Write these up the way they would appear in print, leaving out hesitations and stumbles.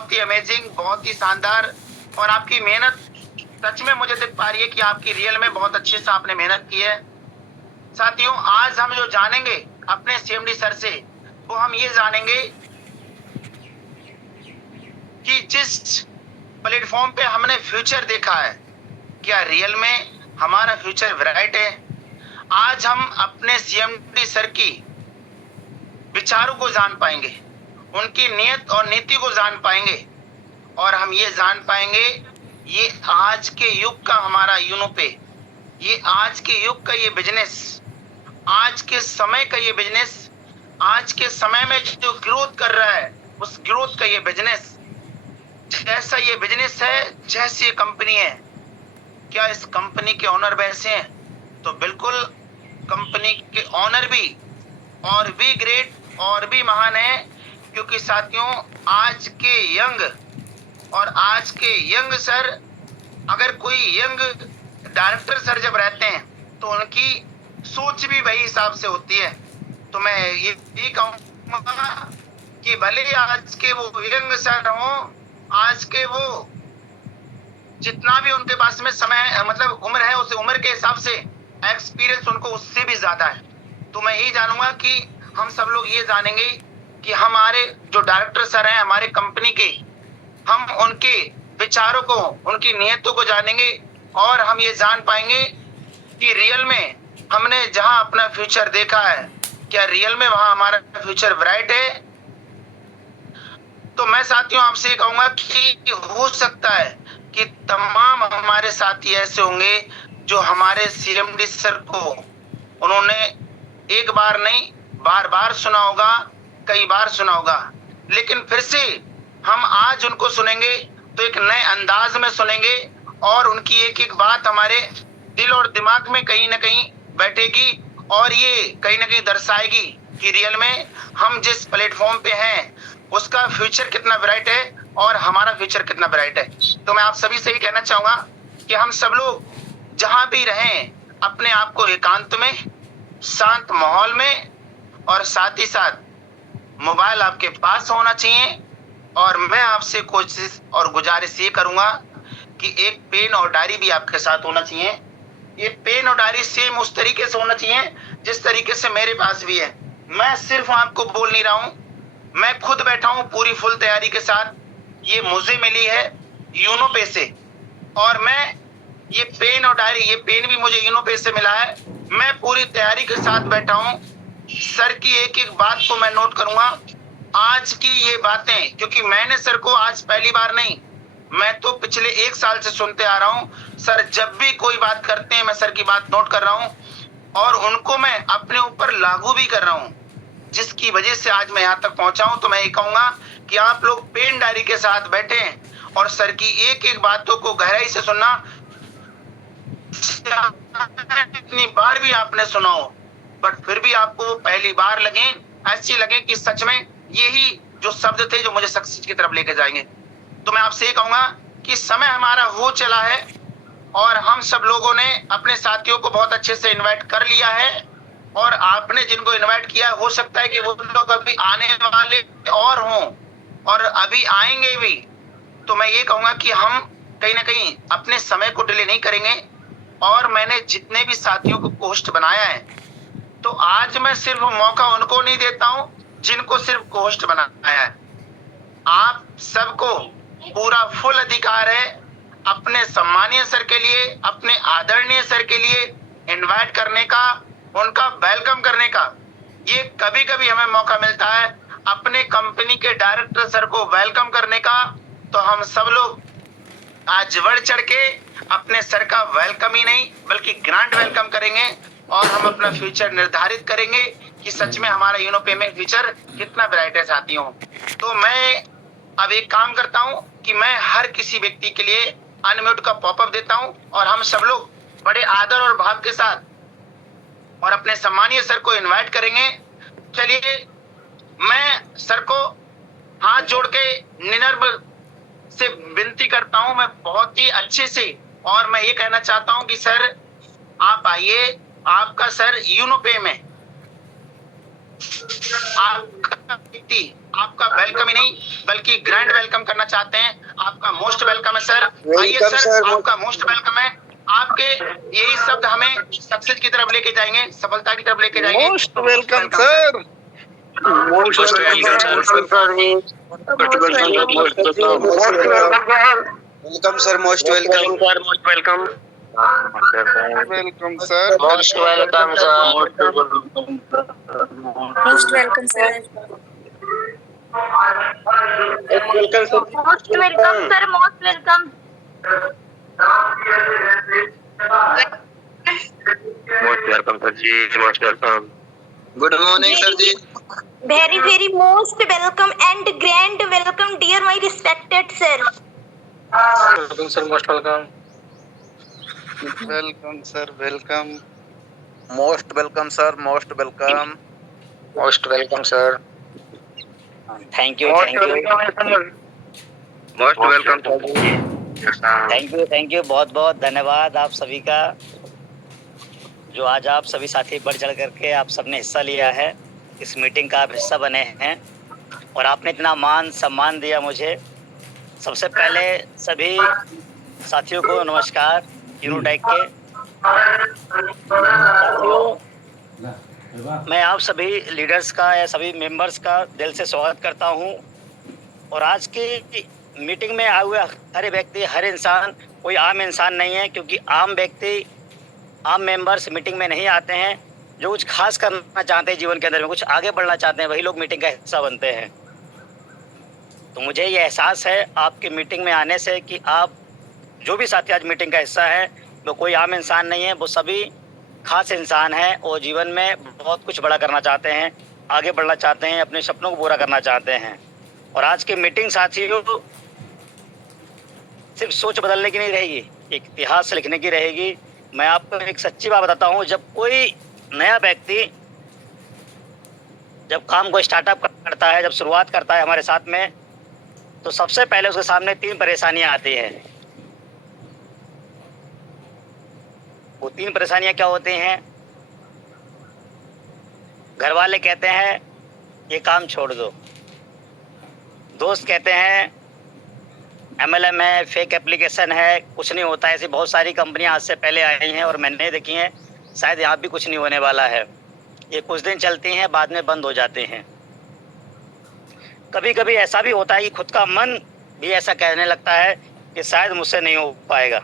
बहुत ही अमेजिंग, बहुत ही शानदार। और आपकी मेहनत सच में मुझे दिख पा रही है कि आपकी रियल में बहुत अच्छे से आपने मेहनत की है। साथियों, आज हम जो जानेंगे अपने सीएमडी सर से, वो हम ये जानेंगे कि जिस प्लेटफॉर्म पे हमने फ्यूचर देखा है, क्या रियल में हमारा फ्यूचर ब्राइट है? आज हम अपने सीएमडी सर की विचारों को जान पाएंगे, उनकी नियत और नीति को जान पाएंगे, और हम ये जान पाएंगे ये आज के युग का हमारा यूनोपे, ये आज के युग का ये बिजनेस, आज के समय का ये बिजनेस, आज के समय में जो ग्रोथ कर रहा है उस ग्रोथ का ये बिजनेस, जैसा ये बिजनेस है, जैसी ये कंपनी है, क्या इस कंपनी के ओनर वैसे हैं? तो बिल्कुल कंपनी के ओनर भी और भी ग्रेट और भी महान है। क्योंकि साथियों, आज के यंग और आज के यंग सर, अगर कोई यंग डायरेक्टर सर जब रहते हैं तो उनकी सोच भी वही हिसाब से होती है। तो मैं ये कहूंगा कि भले ही आज के वो यंग सर हो, आज के वो जितना भी उनके पास में समय है, मतलब उम्र है, उस उम्र के हिसाब से एक्सपीरियंस उनको उससे भी ज्यादा है। तो मैं यही जानूंगा कि हम सब लोग ये जानेंगे कि हमारे जो डायरेक्टर सर हैं हमारे कंपनी के, हम उनके विचारों को, उनकी नियतों को जानेंगे, और हम ये जान पाएंगे कि रियल में हमने जहां अपना फ्यूचर देखा है, क्या रियल में वहां हमारा फ्यूचर ब्राइट है? तो मैं साथियों आपसे ये कहूंगा कि हो सकता है कि तमाम हमारे साथी ऐसे होंगे जो हमारे सीएमडी सर को उन्होंने एक बार नहीं, बार बार सुना होगा, कई बार सुना होगा, लेकिन फिर से हम आज उनको सुनेंगे तो एक नए अंदाज में सुनेंगे, और उनकी एक एक बात हमारे दिल और दिमाग में कहीं ना कहीं बैठेगी, और ये कहीं ना कहीं दर्शाएगी कि रियल में हम जिस प्लेटफॉर्म पे हैं उसका फ्यूचर कितना ब्राइट है और हमारा फ्यूचर कितना ब्राइट है। तो मैं आप सभी से ही कहना चाहूंगा कि हम सब लोग जहां भी रहें, अपने आप को एकांत में, शांत माहौल में, और साथ ही साथ मोबाइल आपके पास होना चाहिए। और मैं आपसे कोशिश और गुजारिश ये करूंगा कि एक पेन और डायरी भी आपके साथ होना चाहिए। ये पेन और डायरी सेम उस तरीके से होना चाहिए जिस तरीके से मेरे पास भी है। मैं सिर्फ आपको बोल नहीं रहा हूं, मैं खुद बैठा हूं पूरी फुल तैयारी के साथ। ये मुझे मिली है यूनो पे से, और मैं ये पेन और डायरी, ये पेन भी मुझे यूनो पे से मिला है। मैं पूरी तैयारी के साथ बैठा हूं, सर की एक एक बात को मैं नोट करूंगा। आज की ये बातें, क्योंकि मैंने सर को आज पहली बार नहीं, मैं तो पिछले 1 साल से सुनते आ रहा हूं। सर जब भी कोई बात करते हैं मैं सर की बात नोट कर रहा हूं, और उनको मैं अपने ऊपर लागू भी कर रहा हूं, जिसकी वजह से आज मैं यहाँ तक पहुंचा हूं। तो मैं ये कहूंगा कि आप लोग पेन डायरी के साथ बैठे और सर की एक एक बातों को गहराई से सुनना। इतनी बार भी आपने सुना हो, बट फिर भी आपको वो पहली बार लगे, ऐसी लगे कि सच में यही जो शब्द थे जो मुझे सक्सेस की तरफ लेके जाएंगे। तो मैं आपसे ये कहूंगा कि समय हमारा हो चला है, और हम सब लोगों ने अपने साथियों को बहुत अच्छे से इनवाइट कर लिया है, और आपने जिनको इनवाइट किया हो सकता है कि वो लोग अभी आने वाले और हों, और अभी आएंगे भी। तो मैं ये कहूंगा कि हम कहीं ना कहीं अपने समय को डिले नहीं करेंगे। और मैंने जितने भी साथियों को होस्ट बनाया है, तो आज मैं सिर्फ मौका उनको नहीं देता हूं जिनको सिर्फ होस्ट बनाया है। आप सबको पूरा फुल अधिकार है अपने सम्मानीय सर के लिए, अपने आदरणीय सर के लिए इनवाइट करने का, उनका वेलकम करने का। ये कभी कभी हमें मौका मिलता है अपने कंपनी के डायरेक्टर सर को वेलकम करने का, तो हम सब लोग आज बढ़ चढ़ के अपने सर का वेलकम ही नहीं बल्कि ग्रांड वेलकम करेंगे, और हम अपना फ्यूचर निर्धारित करेंगे कि सच में हमारा यूनोपे में फ्यूचर कितना ब्राइट है साथियों। तो मैं अब एक काम करता हूं कि मैं हर किसी व्यक्ति के लिए अनम्यूट का पॉपअप देता हूं, और हम सब लोग बड़े आदर और भाव के साथ और अपने सम्मानीय सर को इनवाइट करेंगे। चलिए, मैं सर को हाथ जोड़ के निनर्म से विनती करता हूं, मैं बहुत ही अच्छे से, और मैं ये कहना चाहता हूं कि सर आप आइए। आपका सर यूनोपे में आपका व्यक्ति आपका वेलकम ही नहीं बल्कि ग्रैंड वेलकम करना चाहते हैं। आपका मोस्ट वेलकम है सर। आइए सर, आपका मोस्ट वेलकम है। आपके यही शब्द हमें सक्सेस की तरफ लेके जाएंगे, सफलता की तरफ लेके जाएंगे। Most welcome sir. Most welcome sir. Welcome sir, most welcome sir, most welcome. Welcome sir. Most welcome sir. Most welcome sir. Welcome sir. Most welcome sir. Most welcome. Most welcome sir ji, most welcome. Good morning sir ji. Very very most welcome and grand welcome dear my respected sir. Welcome sir, most welcome. Welcome sir, welcome. Most welcome sir, most welcome. Most welcome sir. Thank you thank you most welcome thank you बहुत बहुत धन्यवाद आप सभी का, जो आज आप सभी साथी बढ़ चढ़ करके आप सबने हिस्सा लिया है, इस मीटिंग का आप हिस्सा बने हैं और आपने इतना मान सम्मान दिया मुझे। सबसे पहले सभी साथियों को नमस्कार यूनोटेक के साथियों। मैं आप सभी लीडर्स का या सभी मेंबर्स का दिल से स्वागत करता हूं। और आज की मीटिंग में आए हुए हर व्यक्ति, हर इंसान कोई आम इंसान नहीं है, क्योंकि आम व्यक्ति, आम मेंबर्स मीटिंग में नहीं आते हैं। जो कुछ खास करना चाहते हैं जीवन के अंदर में, कुछ आगे बढ़ना चाहते हैं, वही लोग मीटिंग का हिस्सा बनते हैं। तो मुझे ये एहसास है आपके मीटिंग में आने से कि आप जो भी साथी आज मीटिंग का हिस्सा है वो कोई आम इंसान नहीं है, वो सभी खास इंसान हैं और जीवन में बहुत कुछ बड़ा करना चाहते हैं, आगे बढ़ना चाहते हैं, अपने सपनों को पूरा करना चाहते हैं। और आज की मीटिंग साथियों सिर्फ सोच बदलने की नहीं रहेगी, एक इतिहास लिखने की रहेगी। मैं आपको एक सच्ची बात बताता हूँ, जब कोई नया व्यक्ति जब काम को स्टार्टअप करता है, जब शुरुआत करता है हमारे साथ में, तो सबसे पहले उसके सामने 3 परेशानियां आती हैं। वो 3 परेशानियां क्या होती हैं? घर वाले कहते हैं ये काम छोड़ दो, दोस्त कहते हैं MLM है, फेक एप्लीकेशन है, कुछ नहीं होता है। ऐसी बहुत सारी कंपनियां आज से पहले आई हैं और मैंने देखी हैं, शायद यहाँ भी कुछ नहीं होने वाला है। ये कुछ दिन चलती हैं, बाद में बंद हो जाते हैं। कभी कभी ऐसा भी होता है कि खुद का मन भी ऐसा कहने लगता है कि शायद मुझसे नहीं हो पाएगा।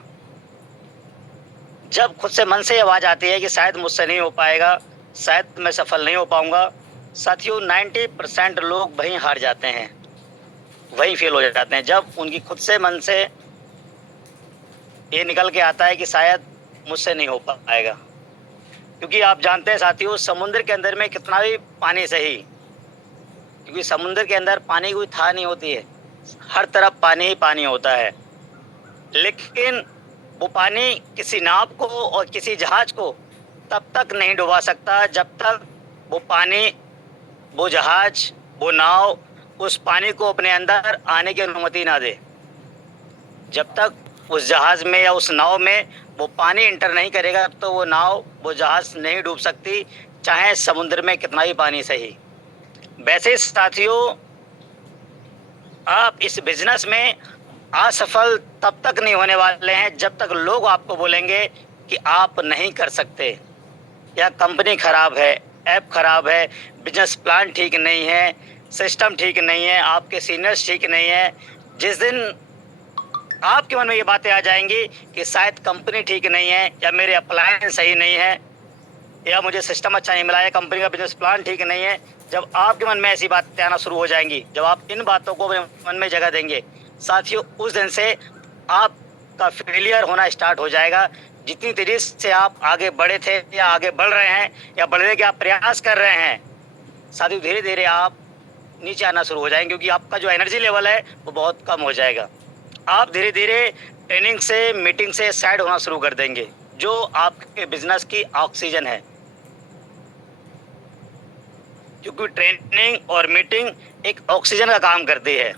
जब खुद से मन से आवाज़ आती है कि शायद मुझसे नहीं हो पाएगा, शायद मैं सफल नहीं हो पाऊंगा, साथियों 90% लोग वहीं हार जाते हैं, वहीं फेल हो जाते हैं। जब उनकी खुद से मन से ये निकल के आता है कि शायद मुझसे नहीं हो पाएगा। क्योंकि आप जानते हैं साथियों, समुद्र के अंदर में कितना भी पानी सही, क्योंकि समुद्र के अंदर पानी कोई था नहीं होती है, हर तरफ पानी ही पानी होता है। लेकिन वो पानी किसी नाव को और किसी जहाज को तब तक नहीं डुबा सकता जब तक वो पानी, वो जहाज, वो नाव उस पानी को अपने अंदर आने की अनुमति ना दे। जब तक उस जहाज में या उस नाव में वो पानी इंटर नहीं करेगा तो वो नाव, वो जहाज नहीं डूब सकती, चाहे समुद्र में कितना ही पानी सही। वैसे साथियों, आप इस बिजनेस में असफल तब तक नहीं होने वाले हैं जब तक लोग आपको बोलेंगे कि आप नहीं कर सकते, या कंपनी खराब है, ऐप खराब है, बिजनेस प्लान ठीक नहीं है, सिस्टम ठीक नहीं है, आपके सीनियर्स ठीक नहीं है। जिस दिन आपके मन में ये बातें आ जाएंगी कि शायद कंपनी ठीक नहीं है, या मेरे अप्लायंस सही नहीं है, या मुझे सिस्टम अच्छा नहीं मिला, या कंपनी का बिजनेस प्लान ठीक नहीं है, जब आपके मन में ऐसी बातें आना शुरू हो जाएंगी, जब आप इन बातों को मन में जगह देंगे साथियों, उस दिन से आपका फेलियर होना स्टार्ट हो जाएगा। जितनी तेजी से आप आगे बढ़े थे या आगे बढ़ रहे हैं या बढ़ने के आप प्रयास कर रहे हैं साथियों, धीरे धीरे आप नीचे आना शुरू हो जाएंगे, क्योंकि आपका जो एनर्जी लेवल है वो बहुत कम हो जाएगा। आप धीरे धीरे ट्रेनिंग से, मीटिंग से साइड होना शुरू कर देंगे, जो आपके बिजनेस की ऑक्सीजन है। क्योंकि ट्रेनिंग और मीटिंग एक ऑक्सीजन का काम करती है।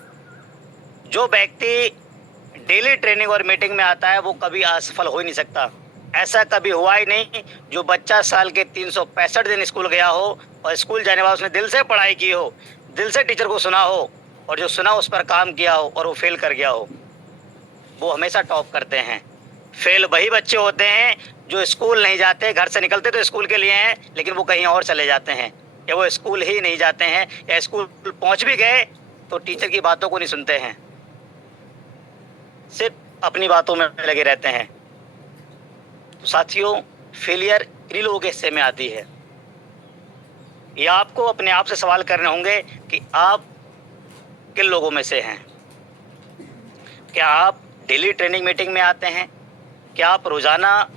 जो व्यक्ति डेली ट्रेनिंग और मीटिंग में आता है वो कभी असफल हो ही नहीं सकता। ऐसा कभी हुआ ही नहीं जो बच्चा साल के 365 दिन स्कूल गया हो और स्कूल जाने बाद उसने दिल से पढ़ाई की हो, दिल से टीचर को सुना हो और जो सुना उस पर काम किया हो और वो फेल कर गया हो, वो हमेशा टॉप करते हैं। फेल वही बच्चे होते हैं जो स्कूल नहीं जाते, घर से निकलते तो स्कूल के लिए हैं लेकिन वो कहीं और चले जाते हैं, या वो स्कूल ही नहीं जाते हैं, या स्कूल पहुंच भी गए तो टीचर की बातों को नहीं सुनते हैं, सिर्फ अपनी बातों में लगे रहते हैं। तो साथियों, फेलियर इन्हीं लोगों के हिस्से में आती है। ये आपको अपने आप से सवाल करने होंगे कि आप किन लोगों में से हैं। क्या आप डेली ट्रेनिंग मीटिंग में आते हैं? क्या आप रोज़ाना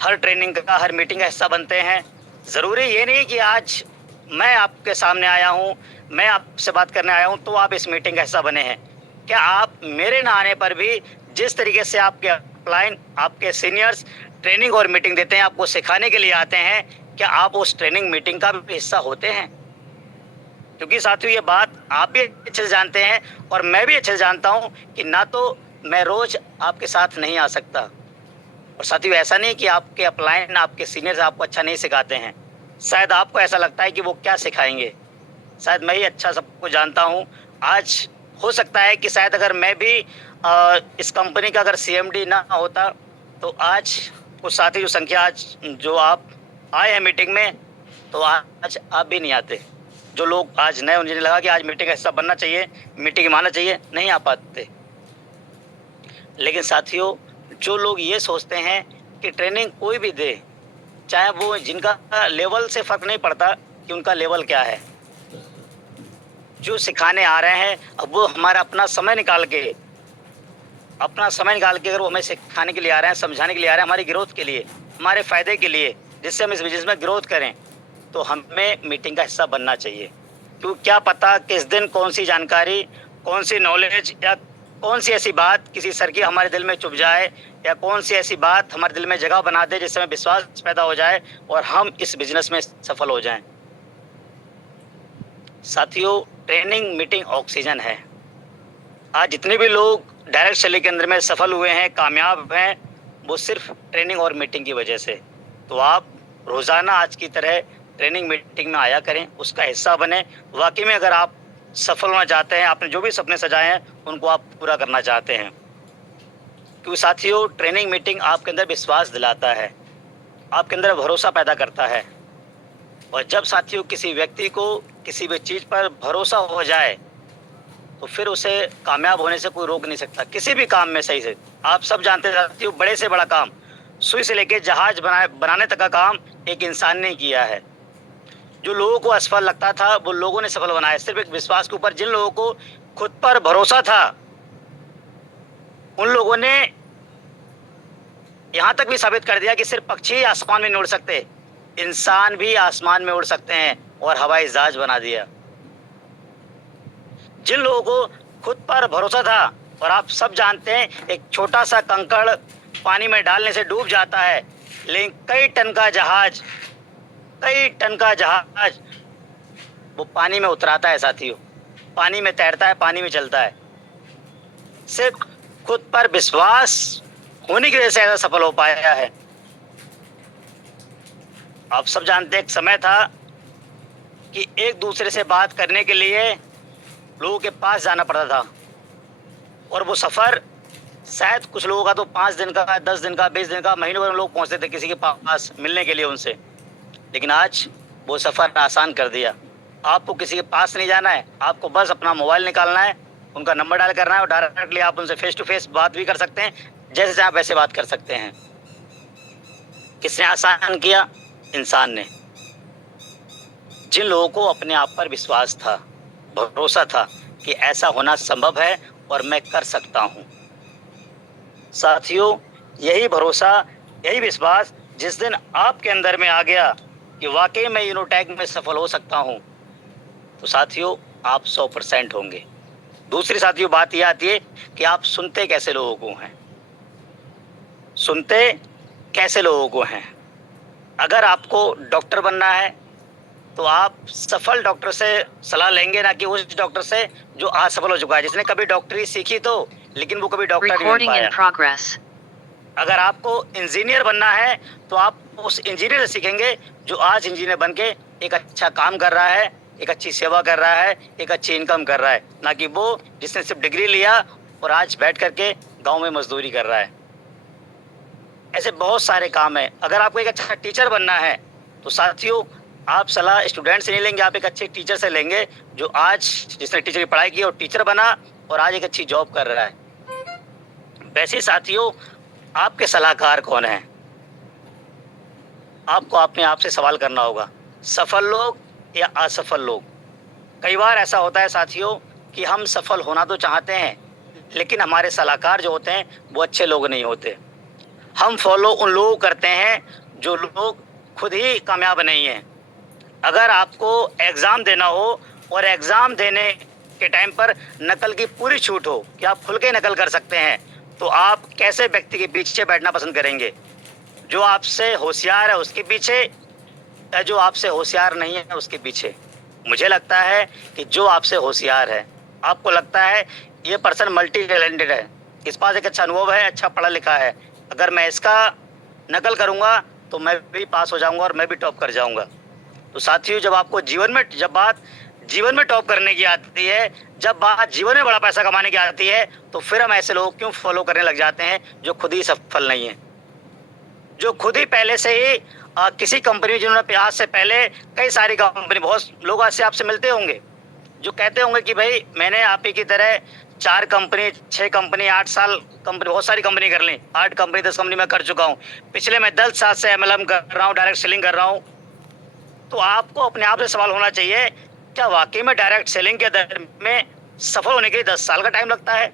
हर ट्रेनिंग का, हर मीटिंग का हिस्सा बनते हैं? ज़रूरी ये नहीं कि आज मैं आपके सामने आया हूँ, मैं आपसे बात करने आया हूँ तो आप इस मीटिंग का हिस्सा बने हैं। क्या आप मेरे ना आने पर भी जिस तरीके से आपके अपलाइन, आपके सीनियर्स ट्रेनिंग और मीटिंग देते हैं, आपको सिखाने के लिए आते हैं, क्या आप उस ट्रेनिंग मीटिंग का भी हिस्सा होते हैं? क्योंकि साथियों, ये बात आप भी अच्छे से जानते हैं और मैं भी अच्छे से जानता हूँ कि ना तो मैं रोज़ आपके साथ नहीं आ सकता, और साथियों ऐसा नहीं कि आपके अपलाइन, आपके सीनियर्स आपको अच्छा नहीं सिखाते हैं। शायद आपको ऐसा लगता है कि वो क्या सिखाएंगे, शायद मैं ही अच्छा सबको जानता हूँ। आज हो सकता है कि शायद अगर मैं भी इस कंपनी का अगर CMD ना होता तो आज कुछ साथी जो संख्या आज जो आप आए हैं मीटिंग में, तो आज आप भी नहीं आते। जो लोग आज नए, उन्हें लगा कि आज मीटिंग का हिस्सा बनना चाहिए, मीटिंग मानना चाहिए, नहीं आ पाते। लेकिन साथियों, जो लोग ये सोचते हैं कि ट्रेनिंग कोई भी दे, चाहे वो जिनका लेवल से फ़र्क नहीं पड़ता कि उनका लेवल क्या है, जो सिखाने आ रहे हैं, अब वो हमारा अपना समय निकाल के अगर वो हमें सिखाने के लिए आ रहे हैं, समझाने के लिए आ रहे हैं, हमारी ग्रोथ के लिए, हमारे फ़ायदे के लिए, जिससे हम इस बिजनेस में ग्रोथ करें, तो हमें मीटिंग का हिस्सा बनना चाहिए। क्योंकि क्या पता किस दिन कौन सी जानकारी, कौन सी नॉलेज या कौन सी ऐसी बात किसी सर की हमारे दिल में चुभ जाए, या कौन सी ऐसी बात हमारे दिल में जगह बना दे जिससे हमें विश्वास पैदा हो जाए और हम इस बिजनेस में सफल हो जाएं। साथियों, ट्रेनिंग मीटिंग ऑक्सीजन है। आज जितने भी लोग डायरेक्ट सेलिंग के अंदर में सफल हुए हैं, कामयाब हैं, वो सिर्फ ट्रेनिंग और मीटिंग की वजह से। तो आप रोज़ाना आज की तरह ट्रेनिंग मीटिंग में आया करें, उसका हिस्सा बने। वाकई में अगर आप सफल होना चाहते हैं, आपने जो भी सपने सजाए हैं उनको आप पूरा करना चाहते हैं। क्योंकि साथियों, ट्रेनिंग मीटिंग आपके अंदर विश्वास दिलाता है, आपके अंदर भरोसा पैदा करता है। और जब साथियों किसी व्यक्ति को किसी भी चीज़ पर भरोसा हो जाए तो फिर उसे कामयाब होने से कोई रोक नहीं सकता, किसी भी काम में। सही से आप सब जानते हैं साथियों, बड़े से बड़ा काम, सुई से लेके जहाज बनाने तक का काम एक इंसान ने किया है। जो लोगों को असफल लगता था वो लोगों ने सफल बनाया, सिर्फ एक विश्वास के ऊपर। जिन लोगों को खुद पर भरोसा था उन लोगों ने यहाँ तक भी साबित कर दिया कि सिर्फ पक्षी ही आसमान में नहीं उड़ सकते, इंसान भी आसमान में उड़ सकते हैं, और हवाई जहाज बना दिया। जिन लोगों को खुद पर भरोसा था, और आप सब जानते हैं एक छोटा सा कंकड़ पानी में डालने से डूब जाता है, लेकिन कई टन का जहाज वो पानी में उतराता है साथियों, पानी में तैरता है, पानी में चलता है। सिर्फ खुद पर विश्वास होने की वजह से ऐसा सफल हो पाया है। आप सब जानते हैं एक समय था कि एक दूसरे से बात करने के लिए लोगों के पास जाना पड़ता था, और वो सफ़र शायद कुछ लोगों का तो 5 दिन का, 10 दिन का, 20 दिन का, महीनों भर में लोग पहुंचते थे किसी के पास मिलने के लिए उनसे। लेकिन आज वो सफ़र आसान कर दिया। आपको किसी के पास नहीं जाना है, आपको बस अपना मोबाइल निकालना है, उनका नंबर डायल करना है, और डायरेक्टली आप उनसे फेस टू फेस बात भी कर सकते हैं, जैसे आप वैसे बात कर सकते हैं। किसने आसान किया? इंसान ने। जिन लोगों को अपने आप पर विश्वास था, भरोसा था कि ऐसा होना संभव है और मैं कर सकता हूँ। साथियों, यही भरोसा, यही विश्वास जिस दिन आपके अंदर में आ गया कि वाकई मैं यूनोटेक में सफल हो सकता हूँ, तो साथियों आप 100% होंगे। दूसरी साथियों बात यह आती है कि आप सुनते कैसे लोगों को हैं, सुनते कैसे लोगों को हैं। अगर आपको डॉक्टर बनना है तो आप सफल डॉक्टर से सलाह लेंगे, ना कि उस डॉक्टर से जो असफल हो चुका है, जिसने कभी डॉक्टरी सीखी तो लेकिन वो कभी डॉक्टर नहीं बन पाया। अगर आपको इंजीनियर बनना है तो आप उस इंजीनियर से सीखेंगे जो आज इंजीनियर बन के एक अच्छा काम कर रहा है, एक अच्छी सेवा कर रहा है, एक अच्छी इनकम कर रहा है, ना कि वो जिसने सिर्फ डिग्री लिया और आज बैठ करके गांव में मजदूरी कर रहा है। ऐसे बहुत सारे काम हैं। अगर आपको एक अच्छा टीचर बनना है तो साथियों आप सलाह स्टूडेंट से नहीं लेंगे, आप एक अच्छे टीचर से लेंगे जो आज जिसने टीचर की पढ़ाई की और टीचर बना और आज एक अच्छी जॉब कर रहा है। वैसे साथियों आपके सलाहकार कौन है? आपको अपने आप से सवाल करना होगा, सफल लोग या असफल लोग। कई बार ऐसा होता है साथियों कि हम सफल होना तो चाहते हैं लेकिन हमारे सलाहकार जो होते हैं वो अच्छे लोग नहीं होते। हम फॉलो उन लोगों को करते हैं जो लोग खुद ही कामयाब नहीं हैं। अगर आपको एग्ज़ाम देना हो और एग्ज़ाम देने के टाइम पर नकल की पूरी छूट हो कि आप खुल के नकल कर सकते हैं, तो आप कैसे व्यक्ति के पीछे बैठना पसंद करेंगे? जो आपसे होशियार है उसके पीछे या जो आपसे होशियार नहीं है उसके पीछे? मुझे लगता है कि जो आपसे होशियार है, आपको लगता है ये पर्सन मल्टी टैलेंटेड है, इस पास एक अच्छा अनुभव है, अच्छा पढ़ा लिखा है, अगर मैं इसका नकल करूँगा तो मैं भी पास हो जाऊँगा और मैं भी टॉप कर जाऊँगा। तो साथियों जब आपको जब बात जीवन में टॉप करने की आती है, जब बात जीवन में बड़ा पैसा कमाने की आती है, तो फिर हम ऐसे लोग क्यों फॉलो करने लग जाते हैं जो खुद ही सफल नहीं है, जो खुद ही पहले से ही किसी कंपनी में, जिन्होंने आज से पहले कई सारी कंपनी, बहुत लोग आज से आपसे मिलते होंगे जो कहते होंगे कि भाई मैंने आप ही की तरह 4 कंपनी 6 कंपनी 8 साल कंपनी बहुत सारी कंपनी कर ली, 8 कंपनी 10 कंपनी मैं कर चुका हूँ, पिछले मैं 10 साल से MLM कर रहा हूँ, डायरेक्ट सेलिंग कर रहा हूँ। तो आपको अपने आप से सवाल होना चाहिए, क्या वाकई में डायरेक्ट सेलिंग के दर में सफल होने के लिए 10 साल का टाइम लगता है,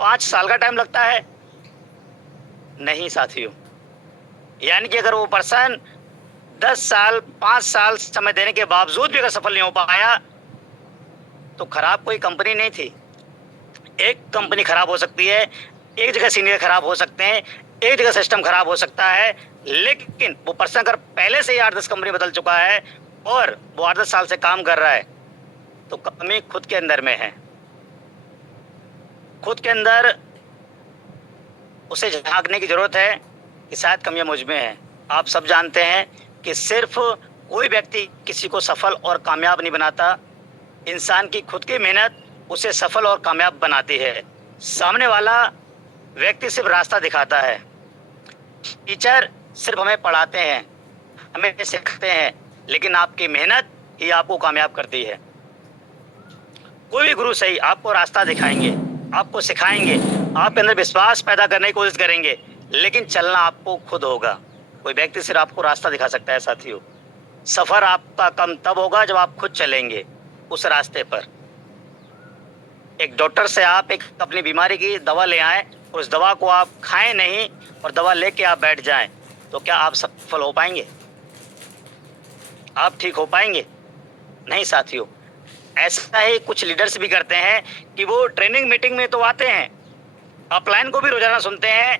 5 साल का टाइम लगता है? नहीं साथियों। यानी कि अगर वो पर्सन 10 साल 5 साल समय देने के बावजूद भी अगर सफल नहीं हो पाया तो खराब कोई कंपनी नहीं थी। एक कंपनी खराब हो सकती है, एक जगह सीनियर खराब हो सकते हैं, एक जगह सिस्टम खराब हो सकता है, लेकिन वो पर्सन अगर पहले से ही 8-10 कंपनी बदल चुका है और वो 8-10 साल से काम कर रहा है तो कमी खुद के अंदर में है। खुद के अंदर उसे झांकने की जरूरत है कि शायद कमियां मुझ में हैं। आप सब जानते हैं कि सिर्फ कोई व्यक्ति किसी को सफल और कामयाब नहीं बनाता, इंसान की खुद की मेहनत उसे सफल और कामयाब बनाती है। सामने वाला व्यक्ति सिर्फ रास्ता दिखाता है, टीचर सिर्फ हमें पढ़ाते हैं, हमें सिखाते हैं, लेकिन आपकी मेहनत ही आपको कामयाब करती है। कोई भी गुरु सही आपको रास्ता दिखाएंगे, आपको सिखाएंगे, आपके अंदर विश्वास पैदा करने की कोशिश करेंगे, लेकिन चलना आपको खुद होगा। कोई व्यक्ति सिर्फ आपको रास्ता दिखा सकता है साथियों। सफर आपका कम तब होगा जब आप खुद चलेंगे उस रास्ते पर। एक डॉक्टर से आप एक अपनी बीमारी की दवा ले आए, उस दवा को आप खाएं नहीं और दवा लेके आप बैठ जाएं, तो क्या आप सफल हो पाएंगे? आप ठीक हो पाएंगे? नहीं साथियों। ऐसा ही कुछ लीडर्स भी करते हैं कि वो ट्रेनिंग मीटिंग में तो आते हैं, अपलाइन को भी रोजाना सुनते हैं,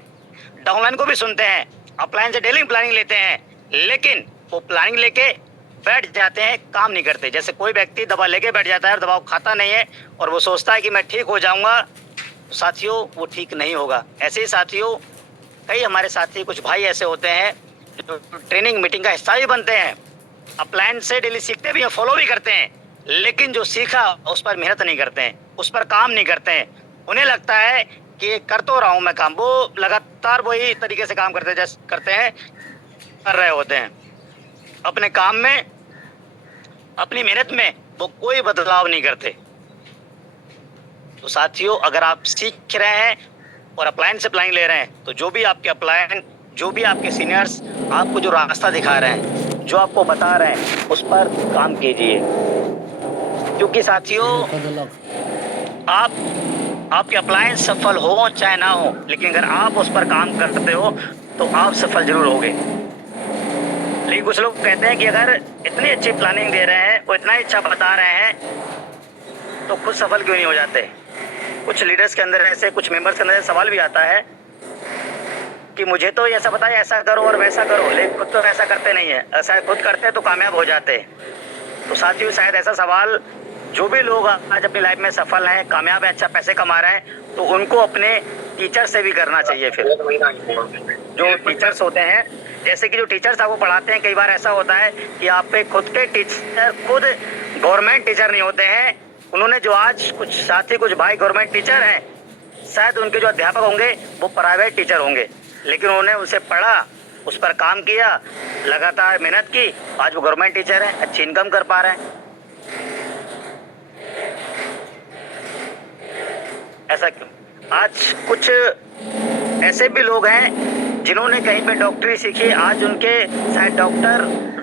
डाउनलाइन को भी सुनते हैं, अपलाइन से डेली प्लानिंग लेते हैं, लेकिन वो प्लानिंग लेके बैठ जाते हैं, काम नहीं करते। जैसे कोई व्यक्ति दवा लेके बैठ जाता है और दवा खाता नहीं है और वो सोचता है कि मैं ठीक हो जाऊंगा, तो साथियों वो ठीक नहीं होगा। ऐसे ही साथियों कई हमारे साथी कुछ भाई ऐसे होते हैं जो ट्रेनिंग मीटिंग का हिस्सा भी बनते हैं, अपलाइन से डेली सीखते भी हैं, फॉलो भी करते हैं, लेकिन जो सीखा उस पर मेहनत नहीं करते हैं, उस पर काम नहीं करते हैं। उन्हें लगता है कि कर तो रहा हूँ मैं काम, वो लगातार वही तरीके से काम करते हैं कर रहे होते हैं। अपने काम में अपनी मेहनत में वो कोई बदलाव नहीं करते। तो साथियों अगर आप सीख रहे हैं और अपलाइन से प्लानिंग ले रहे हैं, तो जो भी आपके अपलाइन, जो भी आपके सीनियर्स आपको जो रास्ता दिखा रहे हैं, जो आपको बता रहे हैं, उस पर काम कीजिए। क्योंकि साथियों आपके अपलाइन सफल हो चाहे ना हो, लेकिन अगर आप उस पर काम करते हो तो आप सफल जरूर होगे। लेकिन कुछ लोग कहते हैं कि अगर इतनी अच्छी प्लानिंग दे रहे हैं और इतना अच्छा बता रहे हैं तो खुद सफल क्यों नहीं हो जाते। कुछ लीडर्स के अंदर ऐसे, कुछ मेंबर्स के अंदर सवाल भी आता है कि मुझे तो ऐसा बताया, ऐसा करो और वैसा करो, लेकिन खुद तो ऐसा करते नहीं है। ऐसा खुद करते तो कामयाब हो जाते। तो साथियों शायद ऐसा सवाल जो भी लोग आज अपनी लाइफ में सफल हैं, कामयाब हैं, अच्छा पैसे कमा रहे हैं, तो उनको अपने टीचर से भी करना चाहिए। फिर जो टीचर्स होते हैं जैसे कि जो टीचर्स आपको पढ़ाते हैं, कई बार ऐसा होता है कि आप पे खुद के टीचर खुद गवर्नमेंट टीचर नहीं होते हैं। उन्होंने जो आज कुछ साथी कुछ भाई गवर्नमेंट टीचर हैं, शायद उनके जो अध्यापक होंगे वो प्राइवेट टीचर होंगे, लेकिन उन्होंने उसे पढ़ा, उस पर काम किया, लगातार मेहनत की, आज वो गवर्नमेंट टीचर हैं, अच्छी इनकम कर पा रहे हैं। ऐसा क्यों? आज कुछ ऐसे भी लोग हैं जिन्होंने कहीं पे डॉक्टरी सीखी, आज उनके शायद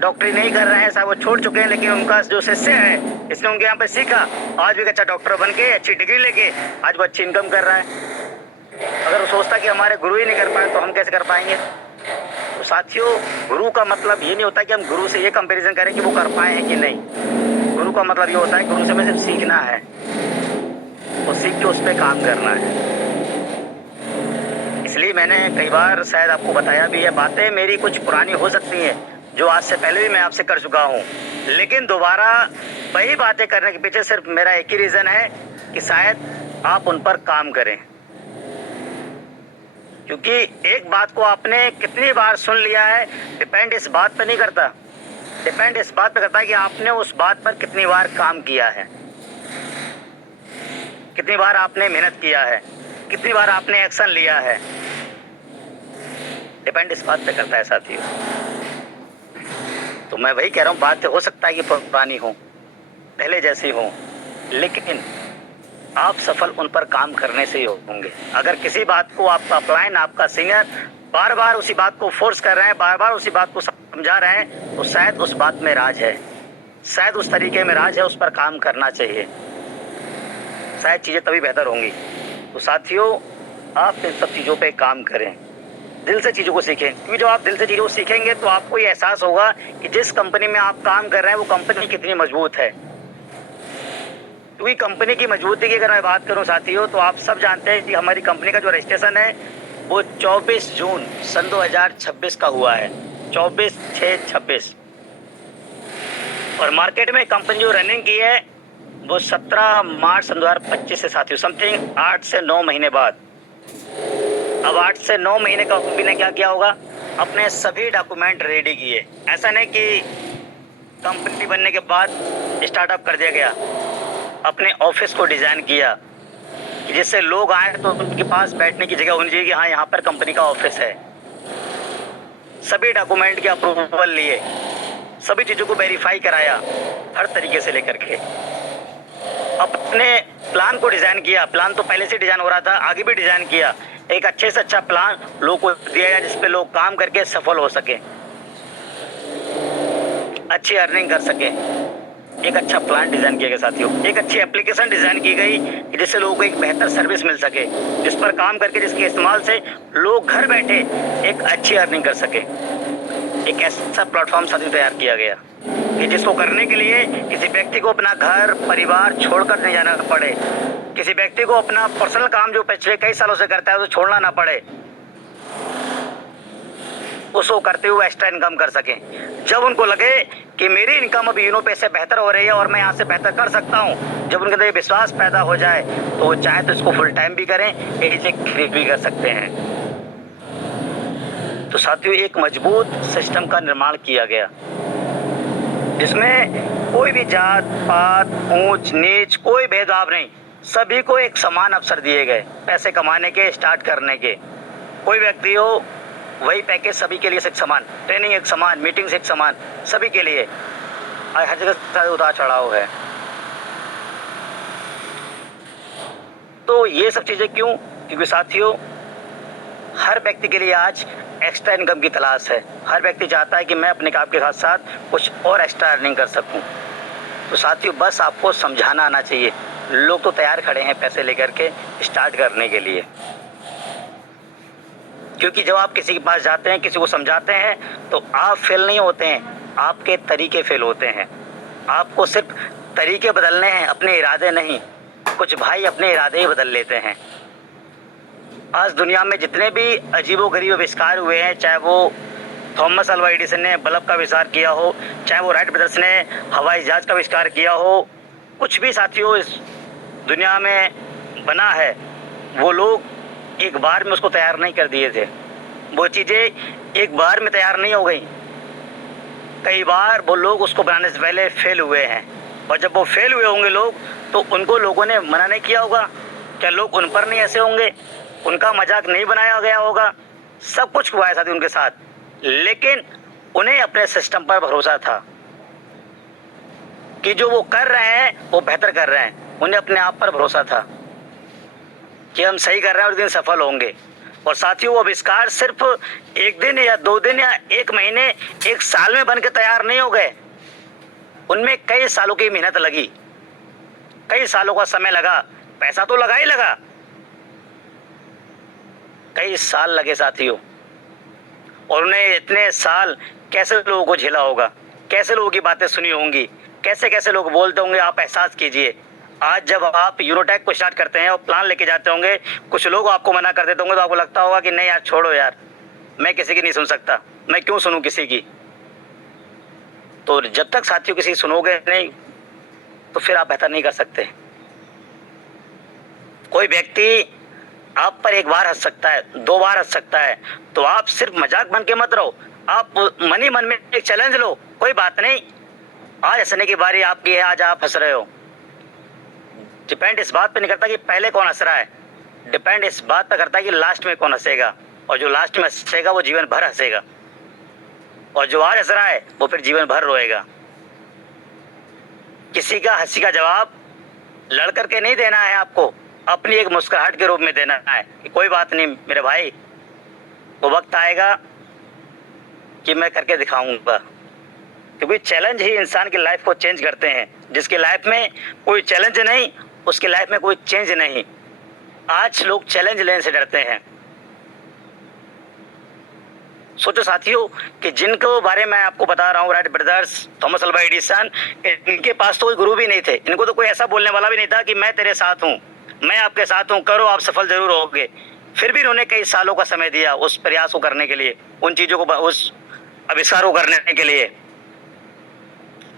डॉक्टरी नहीं कर रहे हैं, शायद वो छोड़ चुके हैं, लेकिन उनका जो शिष्य है इसने उनके यहाँ पे सीखा, आज भी एक अच्छा डॉक्टर बन के अच्छी डिग्री लेके आज वो अच्छी इनकम कर रहा है। अगर वो सोचता कि हमारे गुरु ही नहीं कर पाए तो हम कैसे कर पाएंगे? तो साथियों, गुरु का मतलब ये नहीं होता कि हम गुरु से ये कंपैरिजन करें कि वो कर पाए हैं कि नहीं। गुरु का मतलब ये होता है गुरु से हमें सिर्फ सीखना है, तो सीख के उस पर काम करना है। इसलिए मैंने कई बार शायद आपको बताया भी है, बातें मेरी कुछ पुरानी हो सकती हैं जो आज से पहले भी मैं आपसे कर चुका हूँ, लेकिन दोबारा वही बातें करने के पीछे सिर्फ मेरा एक ही रीज़न है कि शायद आप उन पर काम करें। क्योंकि एक बात को आपने कितनी बार सुन लिया है डिपेंड इस बात पर नहीं करता, डिपेंड इस बात पर करता है कि आपने उस बात पर कितनी बार काम किया है, कितनी बार आपने मेहनत किया है, कितनी बार आपने एक्शन लिया है। डिपेंड इस बात पे करता है साथियों। तो मैं वही कह रहा हूँ, बात हो सकता है कि पुरानी हो, पहले जैसी हो, लेकिन आप सफल उन पर काम करने से ही होंगे। अगर किसी बात को आपका अपलाइन, आपका सीनियर बार बार उसी बात को फोर्स कर रहे हैं, बार बार उसी बात को समझा रहे हैं, तो शायद उस बात में राज है, शायद उस तरीके में राज है, उस पर काम करना चाहिए, शायद चीज़ें तभी बेहतर होंगी। तो साथियों, आप इन सब चीज़ों पे काम करें, दिल से चीज़ों को सीखें, क्योंकि जब आप दिल से चीज़ों को सीखेंगे तो आपको ये एहसास होगा कि जिस कंपनी में आप काम कर रहे हैं वो कंपनी कितनी मजबूत है। क्योंकि कंपनी की मजबूती की अगर मैं बात करूं साथियों, तो आप सब जानते हैं कि हमारी कंपनी का जो रजिस्ट्रेशन है वो 24 जून सन 2026 का हुआ है, 24/6/26। और मार्केट में कंपनी जो रनिंग की है वो 17 मार्च सन 2025 से साथियों, समथिंग 8 से 9 महीने बाद। अब 8 से 9 महीने कंपनी ने क्या किया होगा, अपने सभी डॉक्यूमेंट रेडी किए। ऐसा नहीं कि कंपनी बनने के बाद स्टार्टअप कर दिया गया, अपने ऑफिस को डिज़ाइन किया कि जिससे लोग आए तो उनके पास बैठने की जगह होनी चाहिए कि हाँ यहाँ पर कंपनी का ऑफिस है। सभी डॉक्यूमेंट के अप्रूवल लिए, सभी चीज़ों को वेरीफाई कराया, हर तरीके से लेकर के अपने प्लान को डिज़ाइन किया। प्लान तो पहले से डिज़ाइन हो रहा था, आगे भी डिज़ाइन किया। एक अच्छे से अच्छा प्लान लोगों को दिया जाए जिस पे लोग काम करके सफल हो सके, अच्छी अर्निंग कर सके। एक अच्छा प्लान डिज़ाइन किया गया साथियों, एक अच्छी एप्लीकेशन डिज़ाइन की गई जिससे लोगों को एक बेहतर सर्विस मिल सके, जिस पर काम करके जिसके इस्तेमाल से लोग घर बैठे एक अच्छी अर्निंग कर सके। एक ऐसा प्लेटफॉर्म साथियों तैयार किया गया कि जिसको करने के लिए किसी व्यक्ति को अपना घर परिवार छोड़कर नहीं जाना पड़े, किसी व्यक्ति को अपना पर्सनल काम जो पिछले कई सालों से करता है उसे छोड़ना ना पड़े, उसको करते हुए एक्स्ट्रा इनकम कर सकें। जब उनको लगे कि मेरी इनकम अभी यूनो पे से बेहतर हो रही है और मैं यहाँ से बेहतर कर सकता हूँ, जब उनके अंदर ये विश्वास पैदा हो जाए तो वो चाहे तो इसको फुल टाइम भी करें, इसे खरीद भी कर सकते हैं। तो साथियों, एक मजबूत सिस्टम का निर्माण किया गया जिसमें कोई भी जात पात ऊंच नीच कोई भेदभाव नहीं, सभी को एक समान अवसर दिए गए पैसे कमाने के, स्टार्ट करने के। कोई व्यक्ति हो वही पैकेज सभी के लिए एक समान, ट्रेनिंग एक समान, मीटिंग्स एक समान, सभी के लिए। हर जगह उतार चढ़ाव है। तो ये सब चीज़ें क्यों? क्योंकि साथियों, हर व्यक्ति के लिए आज एक्स्ट्रा इनकम की तलाश है। हर व्यक्ति चाहता है कि मैं अपने काम के साथ साथ कुछ और एक्स्ट्रा अर्निंग कर सकूं। तो साथियों, बस आपको समझाना आना चाहिए। लोग तो तैयार खड़े हैं पैसे लेकर के स्टार्ट करने के लिए, क्योंकि जब आप किसी के पास जाते हैं, किसी को समझाते हैं, तो आप फेल नहीं होते हैं, आपके तरीके फेल होते हैं। आपको सिर्फ तरीके बदलने हैं, अपने इरादे नहीं। कुछ भाई अपने इरादे ही बदल लेते हैं। आज दुनिया में जितने भी अजीबोगरीब आविष्कार हुए हैं, चाहे वो थॉमस अल्वा एडिसन ने बल्ब का आविष्कार किया हो, चाहे वो राइट ब्रदर्स ने हवाई जहाज का आविष्कार किया हो, कुछ भी साथियों इस दुनिया में बना है, वो लोग एक बार में उसको तैयार नहीं कर दिए थे। वो चीज़ें एक बार में तैयार नहीं हो गई, कई बार वो लोग उसको बनाने से पहले फेल हुए हैं। और जब वो फेल हुए होंगे लोग, तो उनको लोगों ने मना नहीं किया होगा। क्या लोग उन पर नहीं ऐसे होंगे? उनका मजाक नहीं बनाया गया होगा? सब कुछ हुआ है साथी उनके साथ, लेकिन उन्हें अपने सिस्टम पर भरोसा था कि जो वो कर रहे हैं वो बेहतर कर रहे हैं। उन्हें अपने आप पर भरोसा था कि हम सही कर रहे हैं और एक दिन सफल होंगे। और साथियों, वो आविष्कार सिर्फ एक दिन या 2 दिन या 1 महीने, 1 साल में बन के तैयार नहीं हो गए। उनमें कई सालों की मेहनत लगी, कई सालों का समय लगा, पैसा तो लगा ही लगा, कई साल लगे साथियों। और उन्हें इतने साल कैसे लोगों को झेला होगा, कैसे लोगों की बातें सुनी होंगी, कैसे कैसे लोग बोलते होंगे। आप एहसास कीजिए, आज जब आप यूरोटेक को स्टार्ट करते हैं और प्लान लेके जाते होंगे, कुछ लोग आपको मना कर देते होंगे, तो आपको लगता होगा कि नहीं यार, छोड़ो यार, मैं किसी की नहीं सुन सकता, मैं क्यों सुनूं किसी की। तो जब तक साथियों किसी की सुनोगे नहीं, तो फिर आप बेहतर नहीं कर सकते। कोई व्यक्ति आप पर 1 बार हंस सकता है, 2 बार हंस सकता है, तो आप सिर्फ मजाक बन के मत रहो। आप मन ही मन में एक चैलेंज लो, कोई बात नहीं, आज हंसने की बारी आपकी है, आज आप हंस रहे हो। डिपेंड इस बात पे नहीं करता कि पहले कौन हंस रहा है, डिपेंड इस बात पे करता है कि लास्ट में कौन हंसेगा। और जो लास्ट में हंसेगा वो जीवन भर हंसेगा, और जो आज हंस रहा है वो फिर जीवन भर रोएगा। किसी का हंसी का जवाब लड़ करके नहीं देना है आपको, अपनी एक मुस्कुराहट के रूप में देना है कि कोई बात नहीं मेरे भाई, वो वक्त आएगा कि मैं करके दिखाऊंगा। क्योंकि चैलेंज ही इंसान की लाइफ को चेंज करते हैं। जिसकी लाइफ में कोई चैलेंज नहीं, उसकी लाइफ में कोई चेंज नहीं। आज लोग चैलेंज लेने से डरते हैं। सोचो साथियों कि जिनको बारे में आपको बता रहा हूँ, Wright brothers, Thomas Alva Edison, इनके पास तो कोई गुरु भी नहीं थे। इनको तो कोई ऐसा बोलने वाला भी नहीं था कि मैं तेरे साथ हूँ, मैं आपके साथ हूँ, करो, आप सफल जरूर होगे। फिर भी इन्होंने कई सालों का समय दिया उस प्रयास को करने के लिए, उन चीज़ों को, उस आविष्कार को करने के लिए।